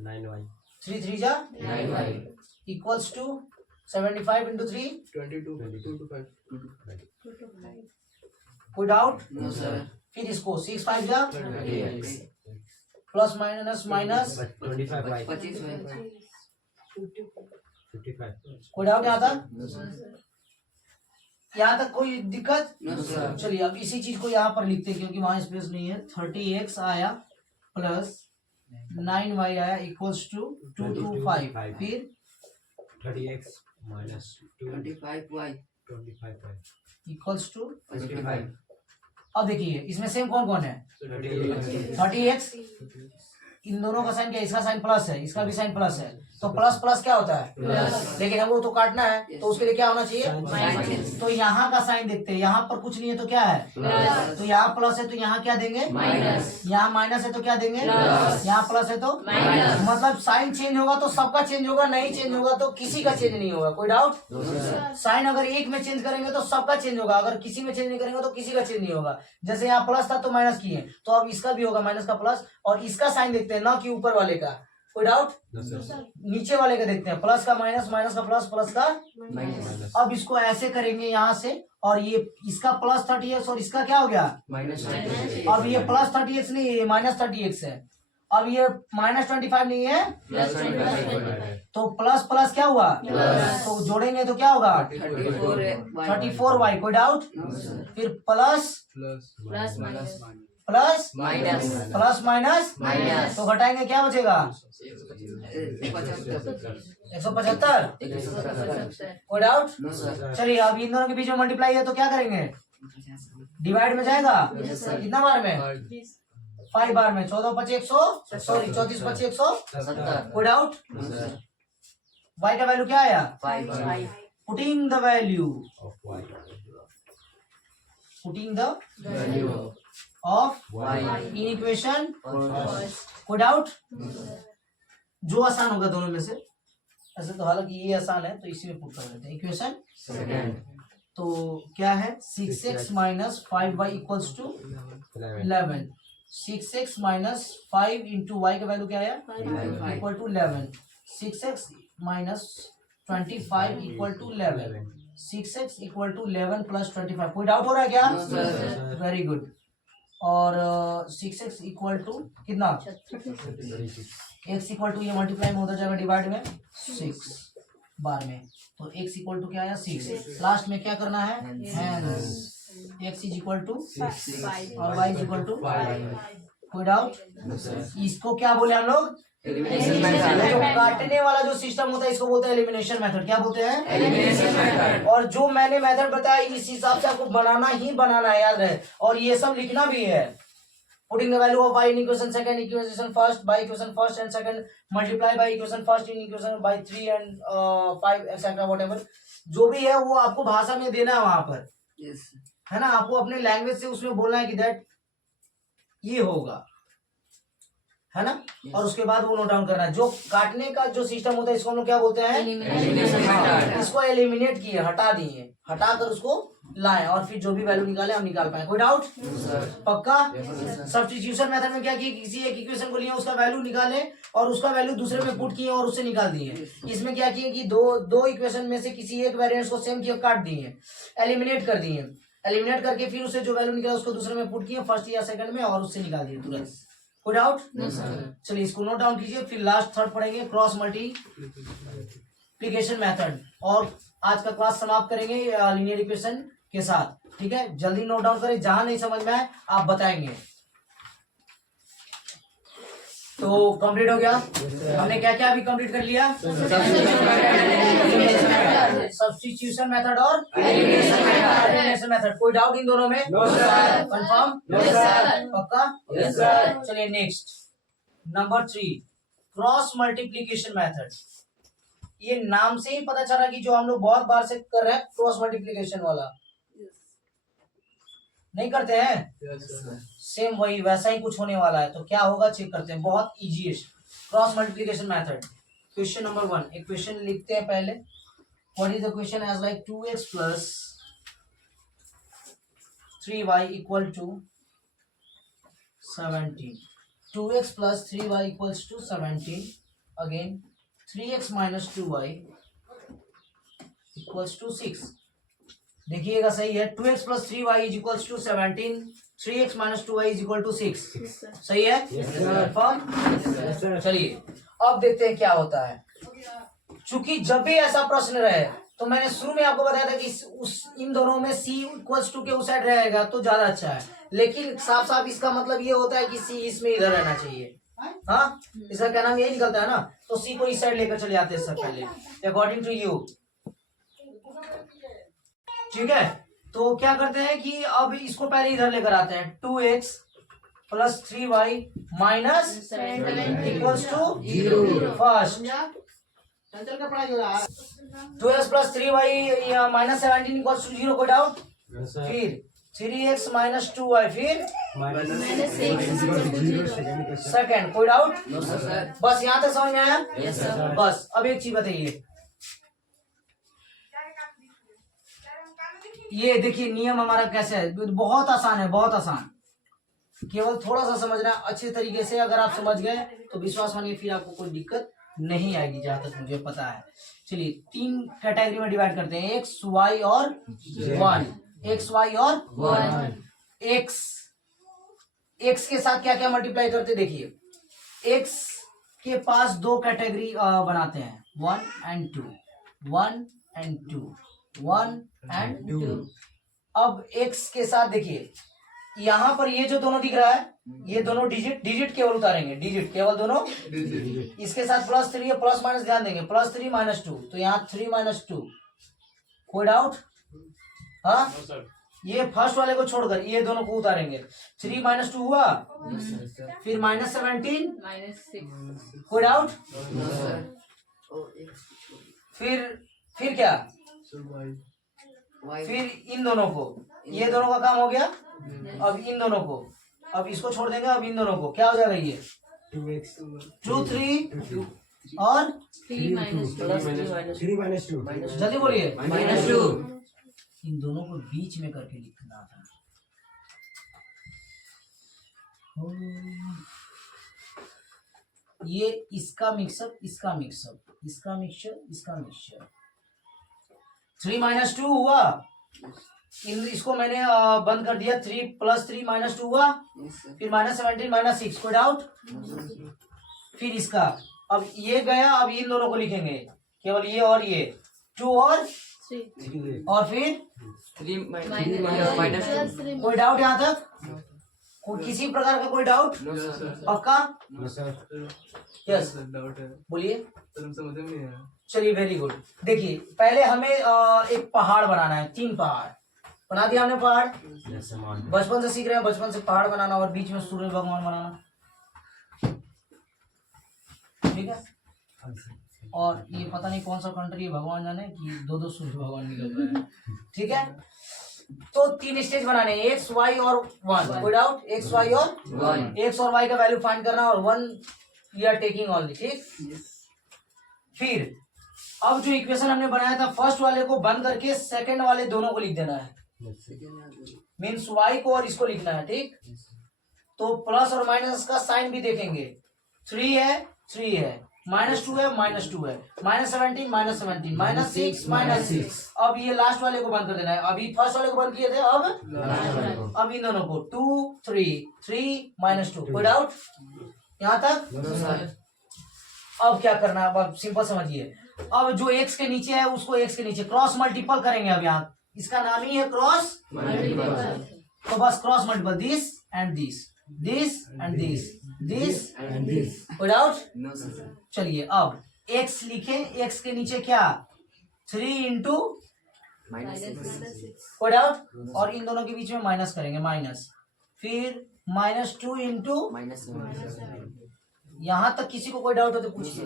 9y 3 3 जा 9y equals to 75 into 3 22 2 to 5 कोई डाउट? No sir. फिर इसको 6 5 जा प्लस माइनस माइनस 25y 25 55 कोई डाउट यहाँ तक? No sir. यहाँ तक कोई दिक्कत? No sir. चलिए अब इसी चीज को यहाँ पर लिखते हैं क्योंकि वहां स्पेस नहीं है। 30x आया प्लस 9y आया इक्वल्स टू 2 to 5, फिर 30x minus 25y 25y equals to 25। अब देखिए इसमें सेम कौन कौन है? 30x, इन दोनों का साइन क्या है? इसका साइन प्लस है, इसका भी साइन प्लस है, तो प्लस प्लस क्या होता है? लेकिन हमको तो काटना है तो उसके लिए क्या होना चाहिए? माइनस। तो यहाँ का साइन देखते हैं, यहाँ पर कुछ नहीं है तो क्या है? तो यहाँ प्लस है तो यहाँ क्या देंगे? माइनस। यहाँ माइनस है तो क्या देंगे? प्लस। यहाँ प्लस है तो माइनस। मतलब साइन चेंज होगा तो सबका चेंज होगा, नहीं चेंज होगा तो किसी का चेंज नहीं होगा। कोई डाउट? No sir. साइन अगर एक में चेंज करेंगे तो सबका चेंज होगा, अगर किसी में चेंज नहीं करेंगे तो किसी का चेंज नहीं होगा। जैसे यहाँ प्लस था तो माइनस किए, तो अब इसका भी होगा माइनस का प्लस, और इसका साइन देखते हैं ना कि ऊपर वाले का। कोई डाउट? नीचे वाले का देखते हैं, प्लस का माइनस, माइनस का प्लस, प्लस का माइनस। अब इसको ऐसे करेंगे यहाँ से, और ये इसका प्लस 30x और इसका क्या हो गया? माइनस। अब ये प्लस 30x नहीं है, ये माइनस 30x है। अब ये माइनस 25 नहीं है प्लस 25। तो प्लस प्लस क्या हुआ? प्लस। तो जोड़ेंगे तो क्या होगा? 34y। कोई डाउट? No sir. फिर plus plus plus minus plus minus plus minus minus. तो घटाएंगे क्या बचेगा? 75। 175। कोई डाउट? No sir. चलिए अब इन दोनों के बीच में मल्टीप्लाई है तो क्या करेंगे? डिवाइड में जाएगा। कितना बार में? 5 बार में। 14 5 100 सॉरी 34 5 170। कोई डाउट? No sir. y का वैल्यू क्या आया? 5। Putting the value of y putting the value of y in equation. First. कोई डाउट? जो आसान होगा दोनों में से। ऐसे तो हालांकि ये आसान है तो इसी में पुट कर देते हैं। Equation second. तो क्या है 6x minus 5y equals to 11। 6x minus 5 into y का वैल्यू क्या है equal to 11। 6x minus 25 equal to 11। 6x equal to 11 plus 25। कोई डाउट हो रहा है क्या? Very good. और 6x इक्वल टू कितना x इक्वल टू ये मल्टीप्लाई में होता जाएगा डिवाइड में 6 बार में, तो x इक्वल टू क्या आया 6। लास्ट में क्या करना है hence x is equal to 6 और y इज इक्वल टू 5। कोई डाउट? इसको क्या बोले हम लोग? जो काटने वाला जो सिस्टम होता है इसको बोलते हैं एलिमिनेशन मेथड। क्या बोलते हैं? Elimination method. और जो मैंने मेथड बताया इस हिसाब से आपको बनाना ही बनाना है, याद रहे। और ये सब लिखना भी है। Putting the value of y in equation second, equation first by equation first and second, multiply by equation first in equation by 3 and 5 etcetera whatever जो भी है वो आपको भाषा में देना है वहां पर, है ना। आपको अपने लैंग्वेज से उसमें बोलना है कि दैट ये होगा, है ना। और उसके बाद वो नोट डाउन करना है। जो काटने का जो सिस्टम होता है इसको हम लोग क्या बोलते हैं? एलिमिनेशन। इसको एलिमिनेट किए, हटा दिए, हटाकर उसको लाएं और फिर जो भी वैल्यू निकाले हम निकाल पाए। कोई डाउट? पक्का? सब्स्टिट्यूशन मेथड में क्या किए, किसी एक इक्वेशन को लिया उसका वैल्यू निकाले और उसका वैल्यू दूसरे में पुट किए और उससे निकाल दिए। इसमें क्या किए कि दो इक्वेशन में से किसी एक वेरिएंट्स को सेम किए, काट दिए, एलिमिनेट कर दिए। एलिमिनेट करके फिर उससे जो वैल्यू निकला उसको दूसरे में पुट किए फर्स्ट या सेकंड में और उससे निकाल दिए तुरंत। कोई डाउट? चलिए इसको नोट डाउन कीजिए। फिर लास्ट थर्ड पढ़ेंगे क्रॉस मल्टीप्लिकेशन मेथड और आज का क्लास समाप्त करेंगे लीनियर इक्वेशन के साथ। ठीक है, जल्दी नोट डाउन करें, जहां नहीं समझ में आए आप बताएंगे। तो कंप्लीट हो गया। हमने क्या क्या अभी कंप्लीट कर लिया? सब्स्टिट्यूशन मेथड और एलिमिनेशन मेथड। कोई डाउट इन दोनों में? कंफर्म? पक्का? चलिए next number 3 cross multiplication method. ये नाम से ही पता चला कि जो हम लोग बहुत बार से कर रहे हैं क्रॉस मल्टीप्लिकेशन वाला नहीं करते हैं, सेम वही वैसा ही कुछ होने वाला है। तो क्या होगा चेक करते हैं। बहुत easiest cross multiplication method. Question number 1 एक क्वेश्चन लिखते हैं पहले। What is the question? As like 2x plus 3y equal to 17। 2x plus 3y equals to 17। Again 3x minus 2y equals to 6। देखिएगा सही है। 2x plus 3y is equals to 17। 3x minus 2y is equal to 6। सही है? Confirm? चलिए अब देखते हैं क्या होता है। चूंकि जब भी ऐसा प्रश्न रहे तो मैंने शुरू में आपको बताया था कि इन दोनों में c इक्वल्स टू के उस साइड रहेगा तो ज्यादा अच्छा है, लेकिन साफ साफ इसका मतलब ये होता है कि c इसमें इधर रहना चाहिए। हाँ, इसका क्या नाम यही निकलता है ना। तो c को इस साइड लेकर चले जाते हैं सबसे पहले अकॉर्डिंग टू यू। ठीक है, तो क्या करते हैं कि अब इसको पहले इधर लेकर आते हैं। 2x plus 3y minus equals to 0। First 2x plus 3y minus 17 equals to 0। कोई डाउट? फिर 3x माइनस 2y फिर सेकंड। कोई डाउट? बस यहाँ तक समझ में आया? बस अब एक चीज बताइए, ये देखिए नियम हमारा कैसे है। बहुत आसान है, बहुत आसान। केवल थोड़ा सा समझना अच्छे तरीके से। अगर आप समझ गए तो विश्वास मानिए फिर आपको कोई दिक्कत नहीं आएगी, जहां तक मुझे पता है। चलिए 3 कैटेगरी में डिवाइड करते हैं, x y और 1। x y और 1। x के साथ क्या क्या मल्टीप्लाई करते देखिए। x के पास 2 कैटेगरी बनाते हैं, 1 and 2, 1 and 2, 1 and 2। अब x के साथ देखिए यहाँ पर ये जो दोनों दिख रहा है ये दोनों डिजिट केवल उतारेंगे, डिजिट केवल दोनों। इसके साथ +3 है, प्लस माइनस ध्यान देंगे, +3 - 2 तो यहाँ 3 - 2। कोई डाउट? हाँ, ये फर्स्ट वाले को छोड़कर ये दोनों को उतारेंगे। 3 - 2 हुआ, फिर -17 कोई डाउट? फिर क्या? फिर इन दोनों को, ये दोनों का काम हो गया। अब इन दोनों को, अब इसको छोड़ देंगे। अब इन दोनों को क्या हो जाएगा? ये 2 3 और 3 - 2 जल्दी बोलिए। इन दोनों को बीच में करके लिखना था। ये इसका मिक्सअप, इसका मिक्सअप, इसका मिक्सचर, इसका मिक्सचर। 3 - 2 हुआ। इसको मैंने बंद कर दिया। 3 + 3 - 2 हुआ। फिर -17 - 6, कोई डाउट? फिर इसका अब ये गया, अब इन दोनों को लिखेंगे, केवल ये और ये, 2 और 3 और फिर 3 -3 कोई डाउट यहाँ तक? कोई किसी प्रकार का कोई डाउट? No sir. पक्का? यस, डाउट है बोलिए। सर, हमसे समझ में नहीं आया। चलिए, वेरी गुड। देखिए, पहले हमें एक पहाड़ बनाना है। 3 पहाड़ बना दिया हमने। पहाड़ बचपन से सीख रहे हैं, बचपन से पहाड़ बनाना और बीच में सूरज भगवान बनाना, ठीक है। और ये पता नहीं कौन सा कंट्री है, भगवान जाने, कि 2 सूर्य भगवान निकल रहे हैं, ठीक है। तो 3 स्टेज बनाने हैं, एक्स, वाई और 1। कोई डाउट? एक्स, वाई और एक्स और वाई का वैल्यू फाइंड करना और 1 वी आर टेकिंग ओनली, ठीक। फिर अब जो इक्वेशन हमने बनाया था, फर्स्ट वाले को बंद करके सेकंड वाले दोनों को लिख देना है। मीन्स वाई को और इसको लिखना है, ठीक। तो प्लस और माइनस का साइन भी देखेंगे। 3 है, 3 है, -2 है, -2 है, -17 -17, -6 -6। अब ये लास्ट वाले को बंद कर देना है। अभी फर्स्ट वाले को बंद किए थे, अब इन दोनों को 2 3 3 -2। कोई डाउट यहाँ तक? अब क्या करना है? अब सिंपल समझिए। अब जो एक्स के नीचे है उसको एक्स के नीचे क्रॉस मल्टीपल करेंगे। अब यहाँ इसका नाम ही है क्रॉस मल्टीपल। तो बस cross multiple, this and this, this and this, this and this. कोई डाउट? No sir. चलिए, अब x लिखे, x के नीचे क्या? 3 × कोई डाउट? और इन दोनों के बीच में माइनस करेंगे, माइनस। फिर -2 × यहाँ तक किसी को कोई डाउट हो तो पूछिए।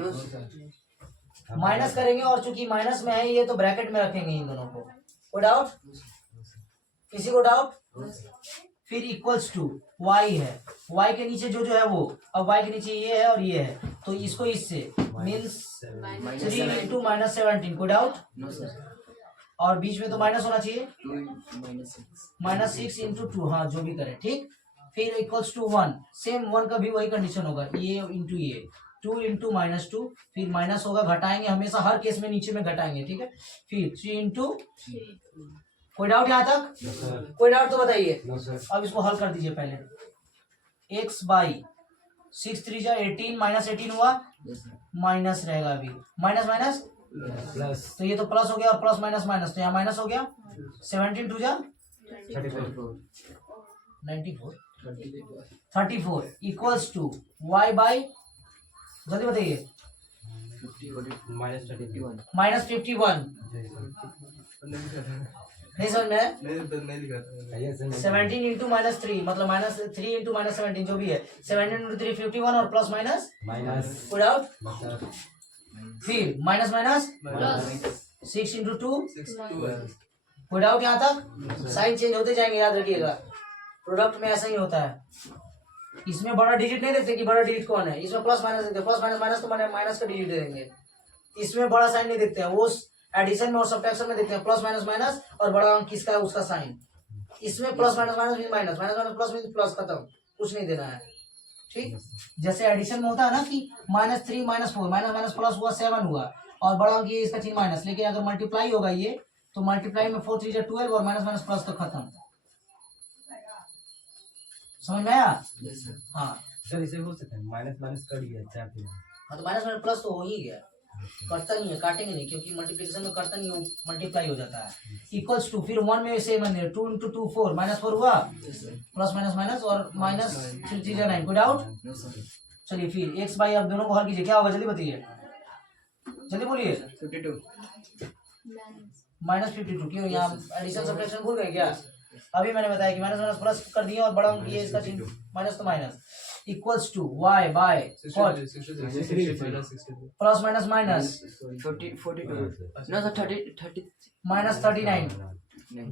माइनस करेंगे और चूंकि माइनस में है ये, तो ब्रैकेट में रखेंगे इन दोनों को। कोई डाउट? किसी को डाउट? फिर इक्वल्स टू y है, y के नीचे जो है वो, अब y के नीचे ये है और ये है, तो इसको इससे मीन्स 3 × -17। कोई डाउट? No sir. और बीच में तो माइनस होना चाहिए, 2 -6 × 2, हाँ जो भी करे, ठीक। फिर इक्वल्स टू 1, सेम 1 का भी वही कंडीशन होगा, ये इंटू ये, 2 × -2, फिर माइनस होगा, घटाएंगे हमेशा, हर केस में नीचे में घटाएंगे, ठीक है। फिर 3 × कोई डाउट यहाँ तक? कोई डाउट तो बताइए। अब इसको हल कर दीजिए पहले। x बाई 6 3 जा 18, -18 हुआ, माइनस रहेगा अभी, माइनस माइनस प्लस तो ये तो प्लस हो गया, और प्लस माइनस माइनस तो यहाँ माइनस हो गया। 17 2 जा 34 इक्वल्स टू y बाई, जल्दी बताइए, -51। नहीं समझ में? नहीं लिखा था। 17 × -3 मतलब -3 × -17 जो भी है, 17 × 3 51 और प्लस माइनस माइनस कोई डाउट? फिर माइनस माइनस 6 × 2 कोई डाउट यहाँ तक? साइन चेंज होते जाएंगे, याद रखिएगा, प्रोडक्ट में ऐसा ही होता है। इसमें बड़ा डिजिट नहीं देखते कि बड़ा डिजिट कौन है, इसमें प्लस माइनस देखते हैं, प्लस माइनस माइनस तो माइनस का डिजिट दे देंगे। इसमें बड़ा साइन नहीं देखते हैं, वो एडिशन में और सब्ट्रैक्शन में देखते हैं, प्लस माइनस माइनस और बड़ा अंक किसका है उसका साइन। इसमें plus minus minus mean minus, minus minus plus mean plus, खत्म, कुछ नहीं देना है, ठीक। जैसे एडिशन में होता है ना कि -3 -4, माइनस माइनस प्लस हुआ 7 हुआ, और बड़ा अंक ये इसका चिन्ह माइनस, लेकिन अगर मल्टीप्लाई होगा ये, तो मल्टीप्लाई में 4 3 जा 12 और माइनस माइनस प्लस तो खत्म। समझ में आया? हाँ सर इसे हो सकता है माइनस माइनस कर दिया चाहते हैं। हाँ, तो माइनस माइनस प्लस तो हो ही गया, कटता नहीं है, काटेंगे नहीं, क्योंकि मल्टीप्लिकेशन में कटता नहीं है, मल्टीप्लाई हो जाता है। इक्वल्स टू, फिर 1 में सेम है, 2 × 2 4, -4 हुआ, प्लस माइनस माइनस और माइनस 3 3 जा 9। कोई डाउट? चलिए, फिर x बाई, अब दोनों को हल कीजिए, क्या होगा जल्दी बताइए, जल्दी बोलिए। 52 -52 क्यों? यहाँ एडिशन सब्ट्रैक्शन भूल गए क्या? अभी मैंने बताया कि माइनस माइनस प्लस कर दिया और बड़ा अंक ये इसका चिन्ह माइनस तो minus, equals to y by plus minus minus 42 no sir 30 -39।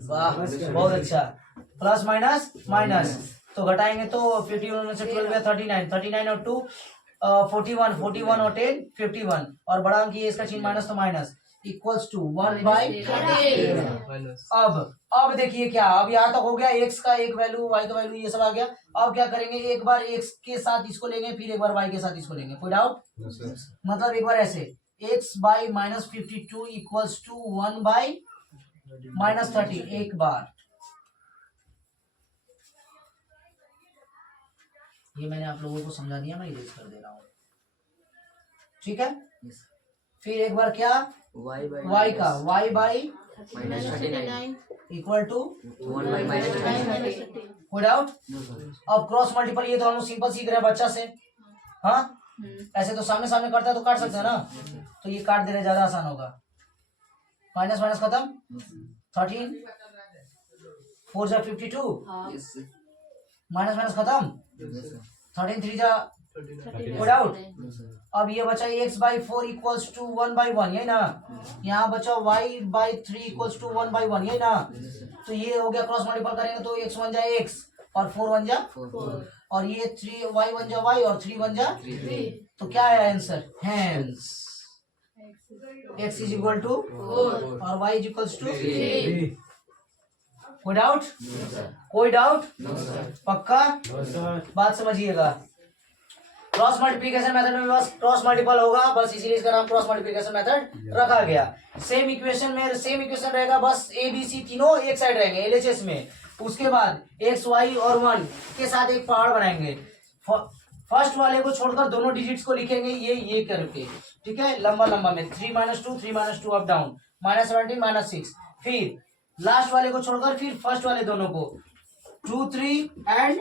वाह, बहुत अच्छा, प्लस माइनस माइनस तो घटाएंगे तो 51 में से 12 गया 39, 39 और 2 41, 41 और 10 51, और बड़ा अंक ये इसका चिन्ह माइनस तो माइनस, इक्वल्स टू 1/13। माइनस अब देखिए क्या, अब यहाँ तक हो गया, x का एक वैल्यू, y का वैल्यू, ये सब आ गया। अब क्या करेंगे, एक बार x के साथ इसको लेंगे, फिर एक बार y के साथ इसको लेंगे। कोई डाउट? मतलब एक बार ऐसे x/-52 इक्वल्स टू 1/-30 एक बार। ये मैंने आप लोगों को समझा दिया, मैं इरेज कर दे रहा हूँ, ठीक है। फिर एक बार क्या, y का y/-39 इक्वल टू 1/-30। कोई डाउट? अब क्रॉस मल्टीपल, ये तो हम लोग सिंपल सीख रहे हैं बच्चा से, हाँ। ऐसे तो सामने सामने करता है तो काट सकते हैं ना, तो ये काट दे रहे, ज्यादा आसान होगा। माइनस माइनस खत्म, 13 4 जा 52, माइनस माइनस खत्म, 13 3 जा, कोई डाउट? अब ये बचा x/4 इक्वल्स टू 1/1, यही ना। यहाँ बचा y/3 इक्वल्स टू 1/1, यही ना। तो ये हो गया, क्रॉस मल्टीपल करेंगे तो x 1 जा x और 4 1 जा, और ये 3 y 1 जा y और 3 1 जा 3। तो क्या है answer? Hence x is equal to 4 और y इज इक्वल्स टू 3। कोई डाउट? कोई डाउट? पक्का? बात समझिएगा। क्रॉस मल्टीप्लिकेशन मेथड में बस क्रॉस मल्टीपल होगा, बस इसीलिए इसका नाम क्रॉस मल्टीप्लिकेशन मेथड रखा गया। सेम इक्वेशन में सेम इक्वेशन रहेगा, बस ए बी सी तीनों एक साइड रहेंगे एलएचएस में। उसके बाद एक्स वाई और 1 के साथ एक पहाड़ बनाएंगे। फर्स्ट वाले को छोड़कर दोनों डिजिट्स को लिखेंगे ये करके, ठीक है, लंबा लंबा में 3 - 2 3 - 2 अप डाउन, -17 -6। फिर लास्ट वाले को छोड़कर फिर फर्स्ट वाले दोनों को 2 3 एंड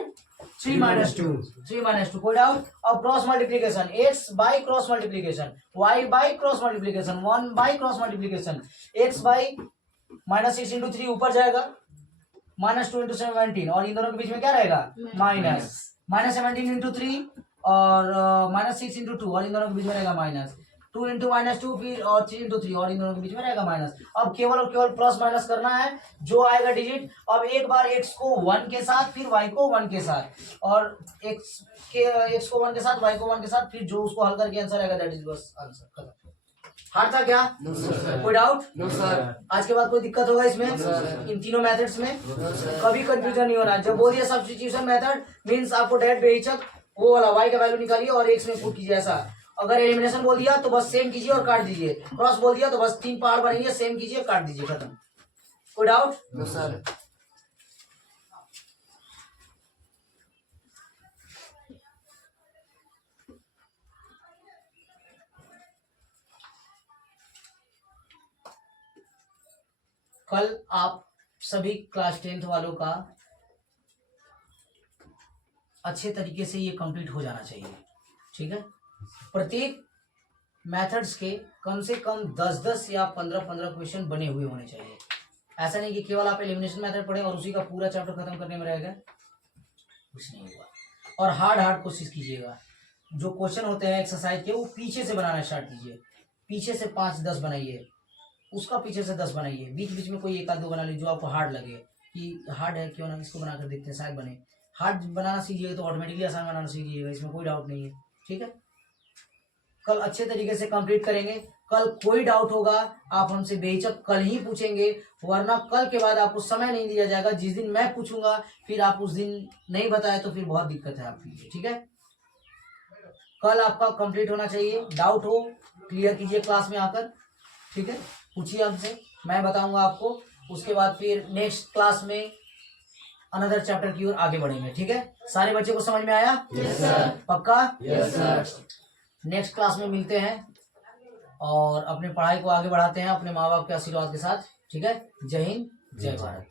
3 - 2 3 - 2। कोई डाउट? अब cross multiplication, x by cross multiplication, y by cross multiplication, 1 by cross multiplication, x by -6 × 3 ऊपर जाएगा, -2 × 17, और इन दोनों के बीच में क्या रहेगा? -17 × 3 और -6 × 2, और इन दोनों के बीच में रहेगा -2 × -2 फिर और 3 × 3, और इन दोनों के बीच में रहेगा माइनस। अब केवल और केवल प्लस माइनस करना है, जो आएगा डिजिट। अब एक बार x को 1 के साथ, फिर y को 1 के साथ, और x को 1 के साथ, y को 1 के साथ, फिर जो उसको हल करके आंसर आएगा, दैट इज बस आंसर, खत्म। हार्ड था क्या? कोई डाउट? No sir. आज के बाद कोई दिक्कत होगा इसमें? इन तीनों मेथड्स में कभी कंफ्यूजन नहीं होना। जब बोल दिया सब्स्टिट्यूशन मेथड मींस आपको डायरेक्ट बेहिचक वो वाला y का वैल्यू निकालिए और x में पुट कीजिए, ऐसा। अगर एलिमिनेशन बोल दिया तो बस सेम कीजिए और काट दीजिए, क्रॉस बोल दिया तो बस 3 पहाड़ बनाइए, सेम कीजिए, काट दीजिए, खत्म। कोई डाउट? No sir. कल आप सभी क्लास 10th वालों का अच्छे तरीके से ये कंप्लीट हो जाना चाहिए, ठीक है। प्रत्येक मेथड्स के कम से कम 10-10 या 15-15 क्वेश्चन बने हुए होने चाहिए। ऐसा नहीं कि केवल आप एलिमिनेशन मेथड पढ़ें और उसी का पूरा चैप्टर खत्म करने में रहेगा, कुछ नहीं होगा। और हार्ड कोशिश कीजिएगा, जो क्वेश्चन होते हैं एक्सरसाइज के वो पीछे से बनाना स्टार्ट कीजिए। पीछे से 5-10 बनाइए, उसका पीछे से 10 बनाइए, बीच बीच में कोई 1-2 बना लीजिए जो आपको हार्ड लगे कि हार्ड है, क्यों ना इसको बनाकर देखते हैं, शायद बने। हार्ड बनाना सीखिएगा तो ऑटोमेटिकली आसान बनाना सीखिएगा, इसमें कोई डाउट नहीं है, ठीक है। कल अच्छे तरीके से कंप्लीट करेंगे। कल कोई डाउट होगा आप हमसे बेहिचक कल ही पूछेंगे, वरना कल के बाद आपको समय नहीं दिया जाएगा। जिस दिन मैं पूछूंगा फिर आप उस दिन नहीं बताए तो फिर बहुत दिक्कत है आपके लिए, ठीक है। कल आपका कंप्लीट होना चाहिए। डाउट हो क्लियर कीजिए क्लास में आकर, ठीक है, पूछिए हमसे, मैं बताऊंगा आपको। उसके बाद फिर नेक्स्ट क्लास में अनदर चैप्टर की ओर आगे बढ़ेंगे, ठीक है। सारे बच्चे को समझ में आया? Yes sir. पक्का? Yes sir. नेक्स्ट क्लास में मिलते हैं और अपने पढ़ाई को आगे बढ़ाते हैं अपने माँ बाप के आशीर्वाद के साथ, ठीक है। जय हिंद, जय भारत।